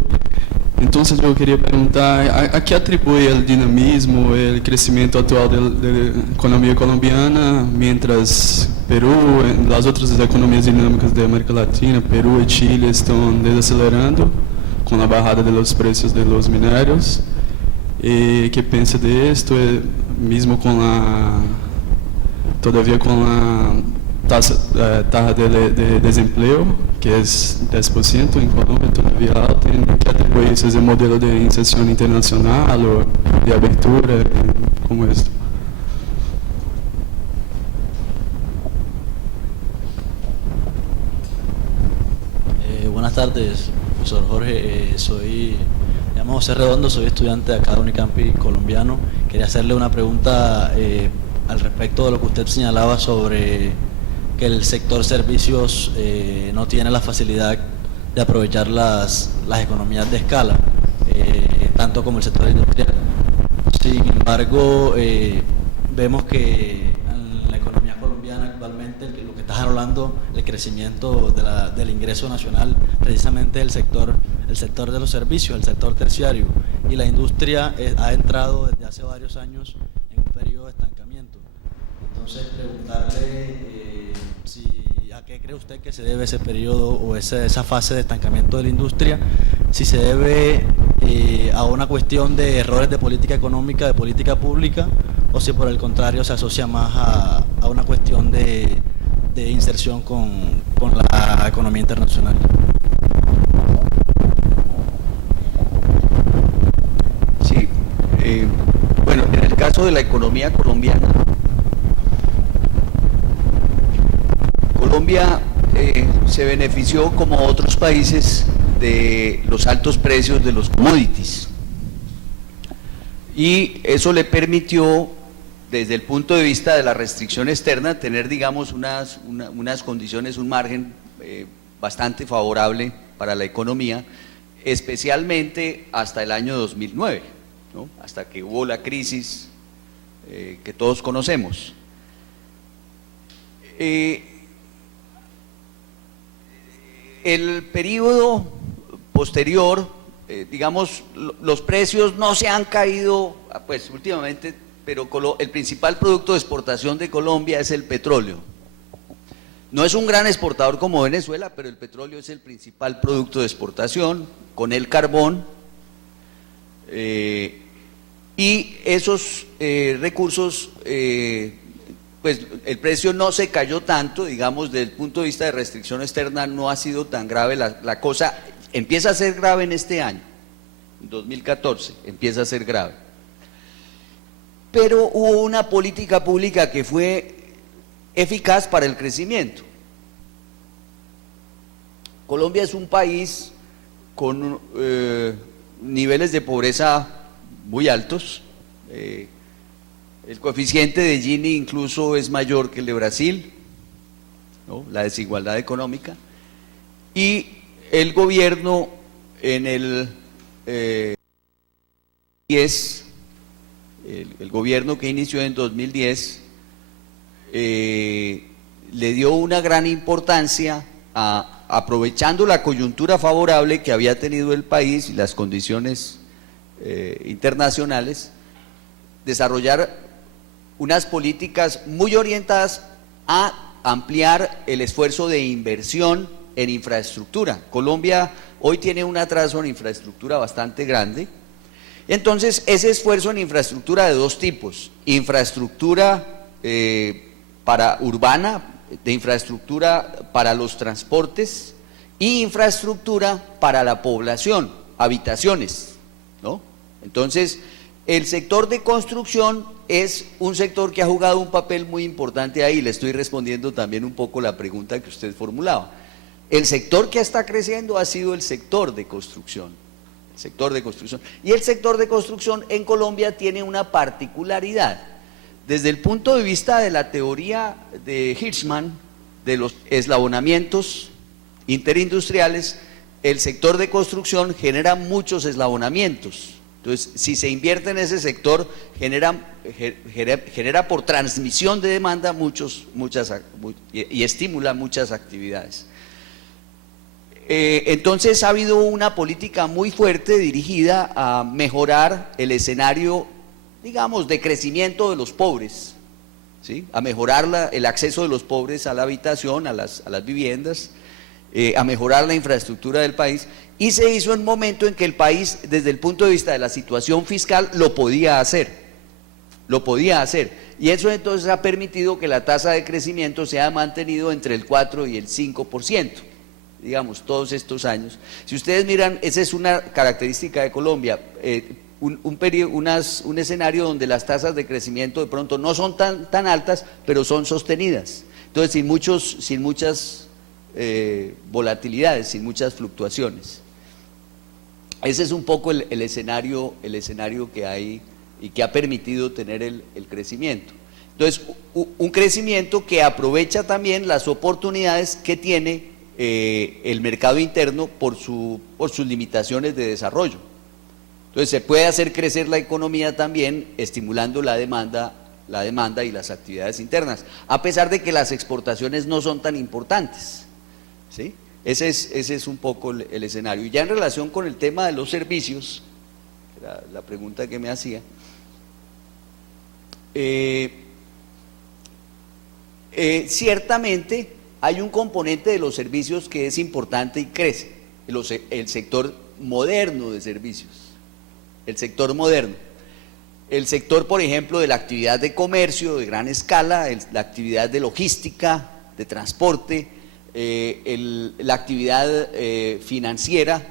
Entonces yo quería preguntar, ¿a qué atribuye el dinamismo, el crecimiento actual de la economía colombiana, mientras Perú, las otras economías dinámicas de América Latina, Perú y Chile, están desacelerando con la bajada de los precios de los minerios? ¿Qué piensa de esto? Mismo todavía con la tasa de desempleo, que es 10% en Colombia, todavía alta, ¿qué atribuye ese modelo de inserción internacional o de abertura, como esto? Buenas tardes, profesor Jorge. Me llamo José Redondo, soy estudiante de acá de Unicampi colombiano. Quería hacerle una pregunta al respecto de lo que usted señalaba sobre que el sector servicios no tiene la facilidad de aprovechar las economías de escala, tanto como el sector industrial. Sin embargo, vemos que en la economía colombiana actualmente lo que estás hablando, el crecimiento del ingreso nacional, precisamente el sector de los servicios, el sector terciario, y la industria ha entrado desde hace varios años en un periodo de estancamiento. Entonces, preguntarle a qué cree usted que se debe ese periodo o esa fase de estancamiento de la industria, si se debe a una cuestión de errores de política económica, de política pública, o si por el contrario se asocia más a una cuestión de inserción con la economía internacional. Sí, bueno, en el caso de la economía colombiana, Colombia se benefició como otros países de los altos precios de los commodities y eso le permitió, desde el punto de vista de la restricción externa, tener, digamos, unas condiciones, un margen bastante favorable para la economía, especialmente hasta el año 2009, ¿no? Hasta que hubo la crisis que todos conocemos. El periodo posterior, digamos, los precios no se han caído, pues últimamente, pero el principal producto de exportación de Colombia es el petróleo. No es un gran exportador como Venezuela, pero el petróleo es el principal producto de exportación, con el carbón, y esos recursos, pues el precio no se cayó tanto, digamos, desde el punto de vista de restricción externa no ha sido tan grave la cosa. Empieza a ser grave en este año, en 2014, empieza a ser grave. Pero hubo una política pública que fue eficaz para el crecimiento. Colombia es un país con niveles de pobreza muy altos. El coeficiente de Gini incluso es mayor que el de Brasil, ¿no? La desigualdad económica. Y el gobierno en el 10, el gobierno que inició en 2010, le dio una gran importancia aprovechando la coyuntura favorable que había tenido el país y las condiciones internacionales, desarrollar unas políticas muy orientadas a ampliar el esfuerzo de inversión en infraestructura. Colombia hoy tiene un atraso en infraestructura bastante grande. Entonces, ese esfuerzo en infraestructura de dos tipos: infraestructura para urbana, de infraestructura para los transportes, y infraestructura para la población, habitaciones, ¿no? Entonces, el sector de construcción es un sector que ha jugado un papel muy importante ahí. Le estoy respondiendo también un poco la pregunta que usted formulaba. El sector que está creciendo ha sido el sector de construcción. El sector de construcción. Y el sector de construcción en Colombia tiene una particularidad. Desde el punto de vista de la teoría de Hirschman, de los eslabonamientos interindustriales, el sector de construcción genera muchos eslabonamientos. Entonces, si se invierte en ese sector, genera por transmisión de demanda y estimula muchas actividades. Entonces ha habido una política muy fuerte dirigida a mejorar el escenario, digamos, de crecimiento de los pobres, ¿sí? A mejorar el acceso de los pobres a la habitación, a las viviendas, a mejorar la infraestructura del país, y se hizo en un momento en que el país, desde el punto de vista de la situación fiscal, lo podía hacer, y eso entonces ha permitido que la tasa de crecimiento se haya mantenido entre el 4 y el 5%, digamos, todos estos años. Si ustedes miran, esa es una característica de Colombia, un escenario donde las tasas de crecimiento de pronto no son tan altas, pero son sostenidas, entonces sin muchas volatilidades, sin muchas fluctuaciones. Ese es un poco el escenario que hay y que ha permitido tener el crecimiento. Entonces, un crecimiento que aprovecha también las oportunidades que tiene el mercado interno por sus limitaciones de desarrollo. Entonces, se puede hacer crecer la economía también estimulando la demanda y las actividades internas, a pesar de que las exportaciones no son tan importantes, ¿sí? Ese es un poco el escenario. Y ya en relación con el tema de los servicios, la pregunta que me hacía, ciertamente hay un componente de los servicios que es importante y crece, el sector moderno de servicios, el sector moderno. El sector, por ejemplo, de la actividad de comercio de gran escala, la actividad de logística, de transporte, la actividad financiera,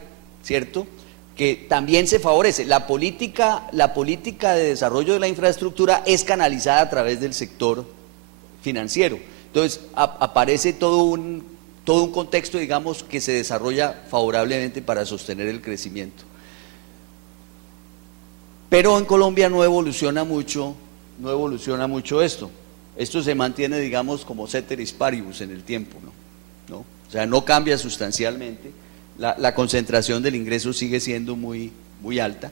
¿cierto?, que también se favorece. La política de desarrollo de la infraestructura es canalizada a través del sector financiero. Entonces, aparece todo un contexto, digamos, que se desarrolla favorablemente para sostener el crecimiento. Pero en Colombia no evoluciona mucho esto. Esto se mantiene, digamos, como ceteris paribus en el tiempo, ¿no? O sea, no cambia sustancialmente. La concentración del ingreso sigue siendo muy, muy alta.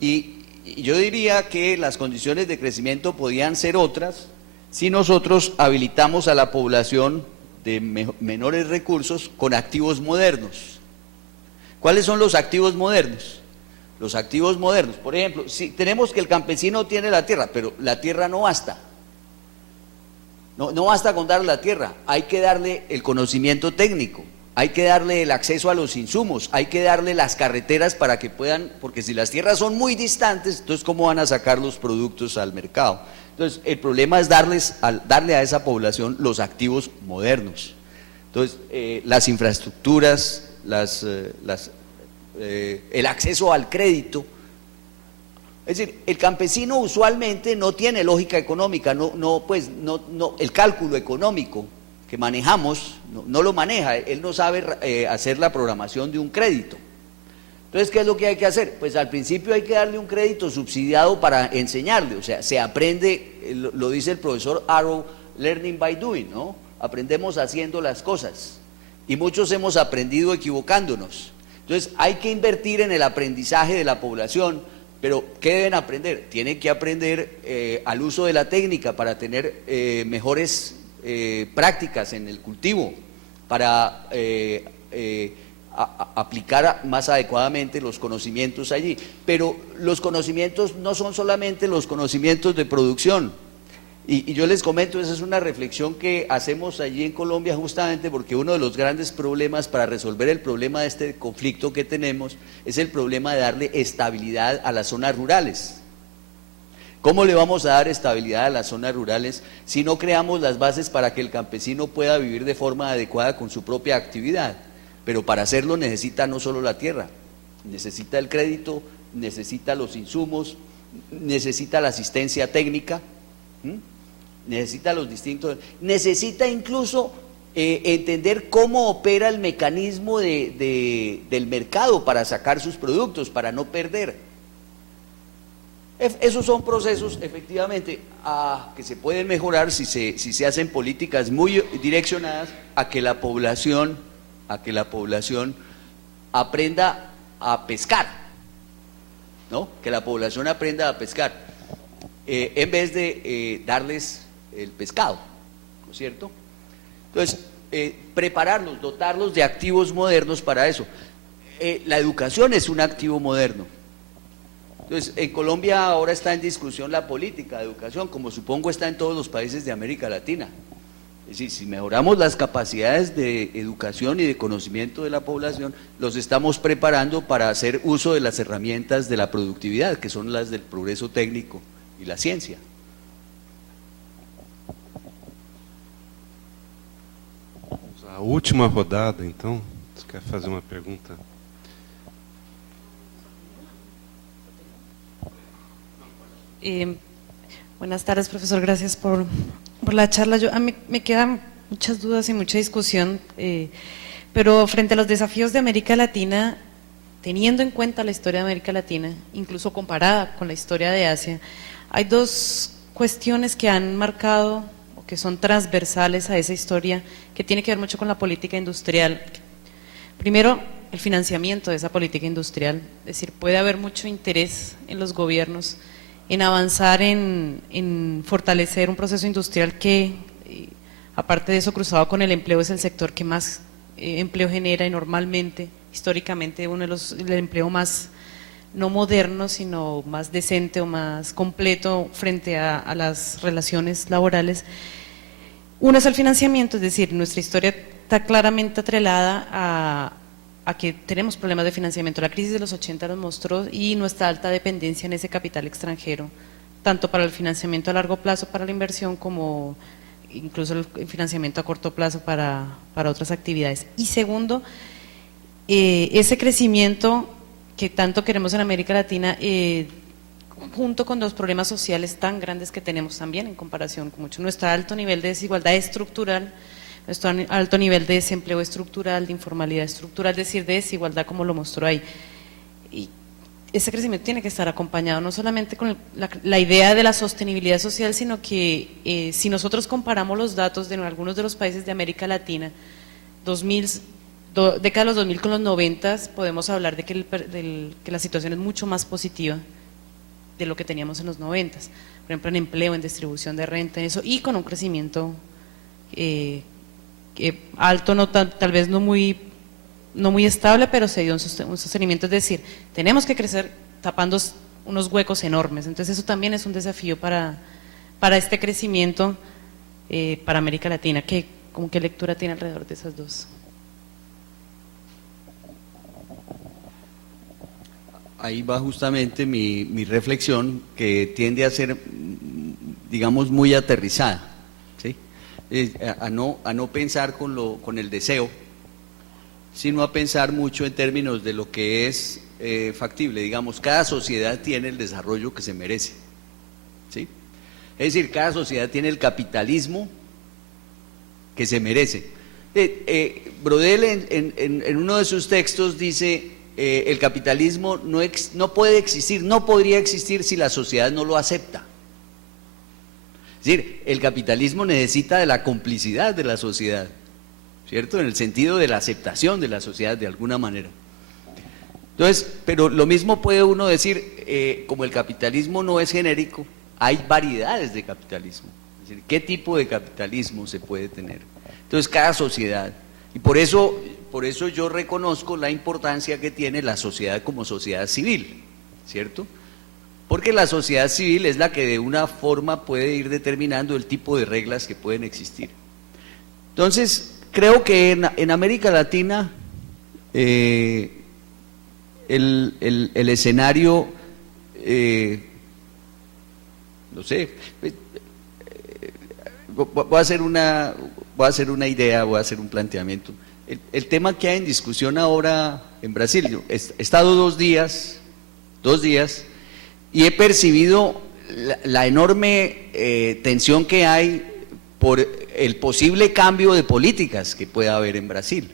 Y yo diría que las condiciones de crecimiento podían ser otras si nosotros habilitamos a la población de menores recursos con activos modernos. ¿Cuáles son los activos modernos? Los activos modernos, por ejemplo, si tenemos que el campesino tiene la tierra, pero la tierra no basta. No basta con darle la tierra, hay que darle el conocimiento técnico, hay que darle el acceso a los insumos, hay que darle las carreteras para que puedan, porque si las tierras son muy distantes, entonces ¿cómo van a sacar los productos al mercado? Entonces el problema es darle a esa población los activos modernos. Entonces las infraestructuras, el acceso al crédito. Es decir, el campesino usualmente no tiene lógica económica, el cálculo económico que manejamos no lo maneja, él no sabe hacer la programación de un crédito. Entonces, ¿qué es lo que hay que hacer? Pues al principio hay que darle un crédito subsidiado para enseñarle, o sea, se aprende, lo dice el profesor Arrow, learning by doing, ¿no? Aprendemos haciendo las cosas, y muchos hemos aprendido equivocándonos. Entonces hay que invertir en el aprendizaje de la población, pero ¿qué deben aprender? Tienen que aprender al uso de la técnica para tener mejores prácticas en el cultivo, para aplicar más adecuadamente los conocimientos allí. Pero los conocimientos no son solamente los conocimientos de producción. Y yo les comento, esa es una reflexión que hacemos allí en Colombia justamente porque uno de los grandes problemas para resolver el problema de este conflicto que tenemos es el problema de darle estabilidad a las zonas rurales. ¿Cómo le vamos a dar estabilidad a las zonas rurales si no creamos las bases para que el campesino pueda vivir de forma adecuada con su propia actividad? Pero para hacerlo necesita no solo la tierra, necesita el crédito, necesita los insumos, necesita la asistencia técnica, necesita los distintos, necesita incluso entender cómo opera el mecanismo del mercado para sacar sus productos, para no perder. Esos son procesos efectivamente que se pueden mejorar si se hacen políticas muy direccionadas a que la población aprenda a pescar, ¿no? Que la población aprenda a pescar en vez de darles el pescado, ¿no es cierto? Entonces, prepararlos, dotarlos de activos modernos para eso. La educación es un activo moderno. Entonces, en Colombia ahora está en discusión la política de educación, como supongo está en todos los países de América Latina. Es decir, si mejoramos las capacidades de educación y de conocimiento de la población, los estamos preparando para hacer uso de las herramientas de la productividad, que son las del progreso técnico y la ciencia. A última rodada, então, você quer fazer uma pergunta? Buenas tardes, profesor, gracias por la charla. A mí me quedan muchas dudas y mucha discusión, pero frente a los desafíos de América Latina, teniendo en cuenta la historia de América Latina, incluso comparada con la historia de Asia, hay dos cuestiones que han marcado o que son transversales a esa historia, que tiene que ver mucho con la política industrial. Primero, el financiamiento de esa política industrial, es decir, puede haber mucho interés en los gobiernos en avanzar en fortalecer un proceso industrial que, aparte de eso, cruzado con el empleo, es el sector que más empleo genera, y normalmente, históricamente, el empleo más no moderno, sino más decente o más completo frente a las relaciones laborales. Uno es el financiamiento, es decir, nuestra historia está claramente atrelada a que tenemos problemas de financiamiento. La crisis de los 80 los mostró, y nuestra alta dependencia en ese capital extranjero, tanto para el financiamiento a largo plazo para la inversión, como incluso el financiamiento a corto plazo para otras actividades. Y segundo, ese crecimiento que tanto queremos en América Latina, junto con los problemas sociales tan grandes que tenemos también en comparación con mucho, nuestro alto nivel de desigualdad estructural, nuestro alto nivel de desempleo estructural, de informalidad estructural, es decir, de desigualdad, como lo mostró ahí. Y ese crecimiento tiene que estar acompañado no solamente con la idea de la sostenibilidad social, sino que si nosotros comparamos los datos de algunos de los países de América Latina, década de los 2000 con los 90, podemos hablar de que la situación es mucho más positiva de lo que teníamos en los 90, por ejemplo en empleo, en distribución de renta, en eso, y con un crecimiento alto, no tal vez no muy estable, pero se dio un sostenimiento, es decir, tenemos que crecer tapando unos huecos enormes. Entonces eso también es un desafío para este crecimiento para América Latina. ¿Qué lectura tiene alrededor de esas dos? Ahí va justamente mi reflexión, que tiende a ser, digamos, muy aterrizada, ¿sí? A no pensar con el deseo, sino a pensar mucho en términos de lo que es factible. Digamos, cada sociedad tiene el desarrollo que se merece, ¿sí? Es decir, cada sociedad tiene el capitalismo que se merece. Brodel en uno de sus textos dice: el capitalismo no puede existir, no podría existir si la sociedad no lo acepta. Es decir, el capitalismo necesita de la complicidad de la sociedad, ¿cierto? En el sentido de la aceptación de la sociedad de alguna manera. Entonces, pero lo mismo puede uno decir, como el capitalismo no es genérico, hay variedades de capitalismo. Es decir, ¿qué tipo de capitalismo se puede tener? Entonces, cada sociedad, y por eso yo reconozco la importancia que tiene la sociedad como sociedad civil, ¿cierto? Porque la sociedad civil es la que de una forma puede ir determinando el tipo de reglas que pueden existir. Entonces, creo que en América Latina el escenario, no sé, voy a hacer una idea, voy a hacer un planteamiento. El tema que hay en discusión ahora en Brasil, yo he estado 2 días, y he percibido la enorme tensión que hay por el posible cambio de políticas que pueda haber en Brasil,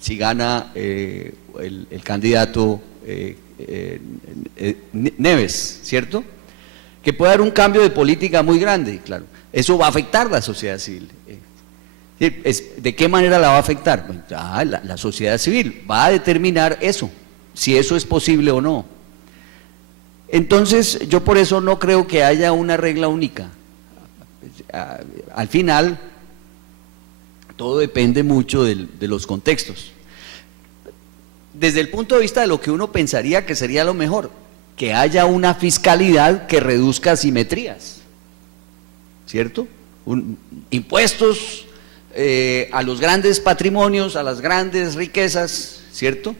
si gana el candidato Neves, ¿cierto? Que puede haber un cambio de política muy grande, claro. Eso va a afectar la sociedad civil. ¿De qué manera la va a afectar? La sociedad civil va a determinar eso, si eso es posible o no. Entonces, yo por eso no creo que haya una regla única. Al final, todo depende mucho de los contextos. Desde el punto de vista de lo que uno pensaría que sería lo mejor, que haya una fiscalidad que reduzca asimetrías, ¿cierto? Impuestos a los grandes patrimonios, a las grandes riquezas, ¿cierto?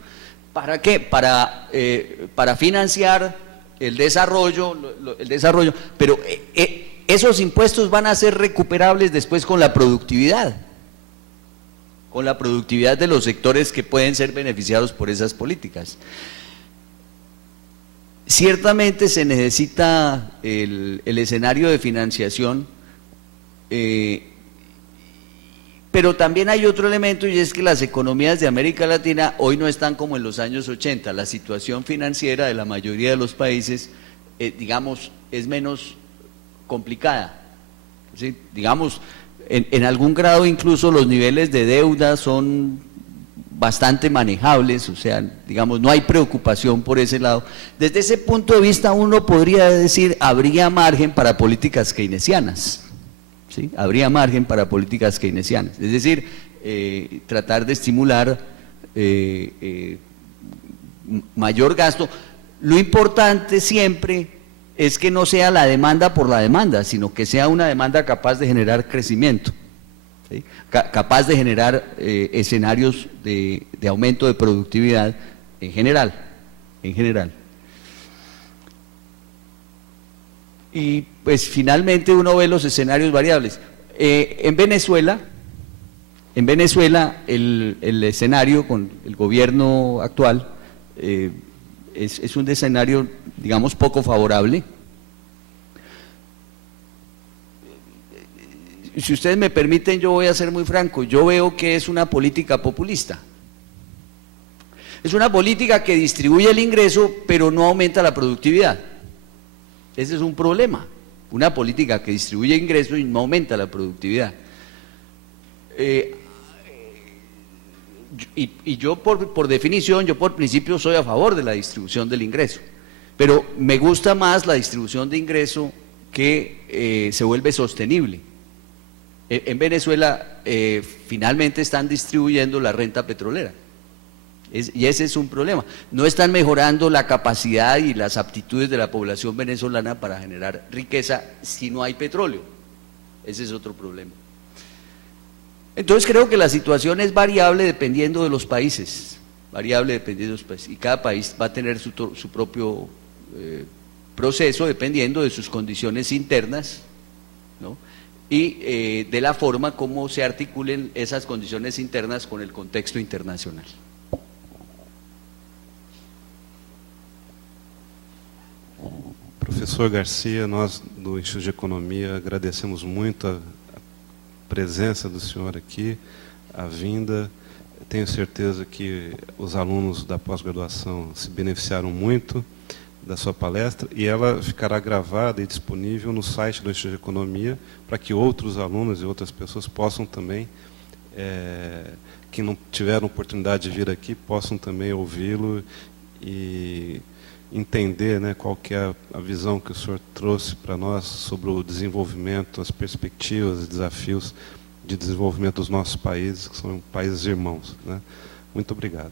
¿Para qué? Para financiar el desarrollo, pero esos impuestos van a ser recuperables después con la productividad de los sectores que pueden ser beneficiados por esas políticas. Ciertamente se necesita el escenario de financiación, pero también hay otro elemento, y es que las economías de América Latina hoy no están como en los años 80. La situación financiera de la mayoría de los países, digamos, es menos complicada. ¿Sí? Digamos, en algún grado incluso los niveles de deuda son bastante manejables, o sea, digamos, no hay preocupación por ese lado. Desde ese punto de vista uno podría decir, habría margen para políticas keynesianas, ¿sí? Habría margen para políticas keynesianas, es decir, tratar de estimular mayor gasto. Lo importante siempre es que no sea la demanda por la demanda, sino que sea una demanda capaz de generar crecimiento, ¿sí? Capaz de generar escenarios de aumento de productividad en general. Y pues finalmente uno ve los escenarios variables. En Venezuela el escenario con el gobierno actual es un escenario, digamos, poco favorable. Si ustedes me permiten, yo voy a ser muy franco, yo veo que es una política populista. Es una política que distribuye el ingreso, pero no aumenta la productividad. Ese es un problema, una política que distribuye ingresos y no aumenta la productividad. Y yo por definición, yo por principio soy a favor de la distribución del ingreso, pero me gusta más la distribución de ingreso que se vuelve sostenible. En Venezuela finalmente están distribuyendo la renta petrolera, y ese es un problema. No están mejorando la capacidad y las aptitudes de la población venezolana para generar riqueza si no hay petróleo. Ese es otro problema. Entonces creo que la situación es variable dependiendo de los países, y cada país va a tener su propio proceso dependiendo de sus condiciones internas, ¿no? Y de la forma como se articulen esas condiciones internas con el contexto internacional. Professor Garcia, nós do Instituto de Economia agradecemos muito a presença do senhor aqui, a vinda. Tenho certeza que os alunos da pós-graduação se beneficiaram muito da sua palestra, e ela ficará gravada e disponível no site do Instituto de Economia para que outros alunos e outras pessoas possam também, que não tiveram oportunidade de vir aqui, possam também ouvi-lo e entender, né, qual que é a visão que o senhor trouxe para nós sobre o desenvolvimento, as perspectivas e desafios de desenvolvimento dos nossos países, que são países irmãos, né? Muito obrigado.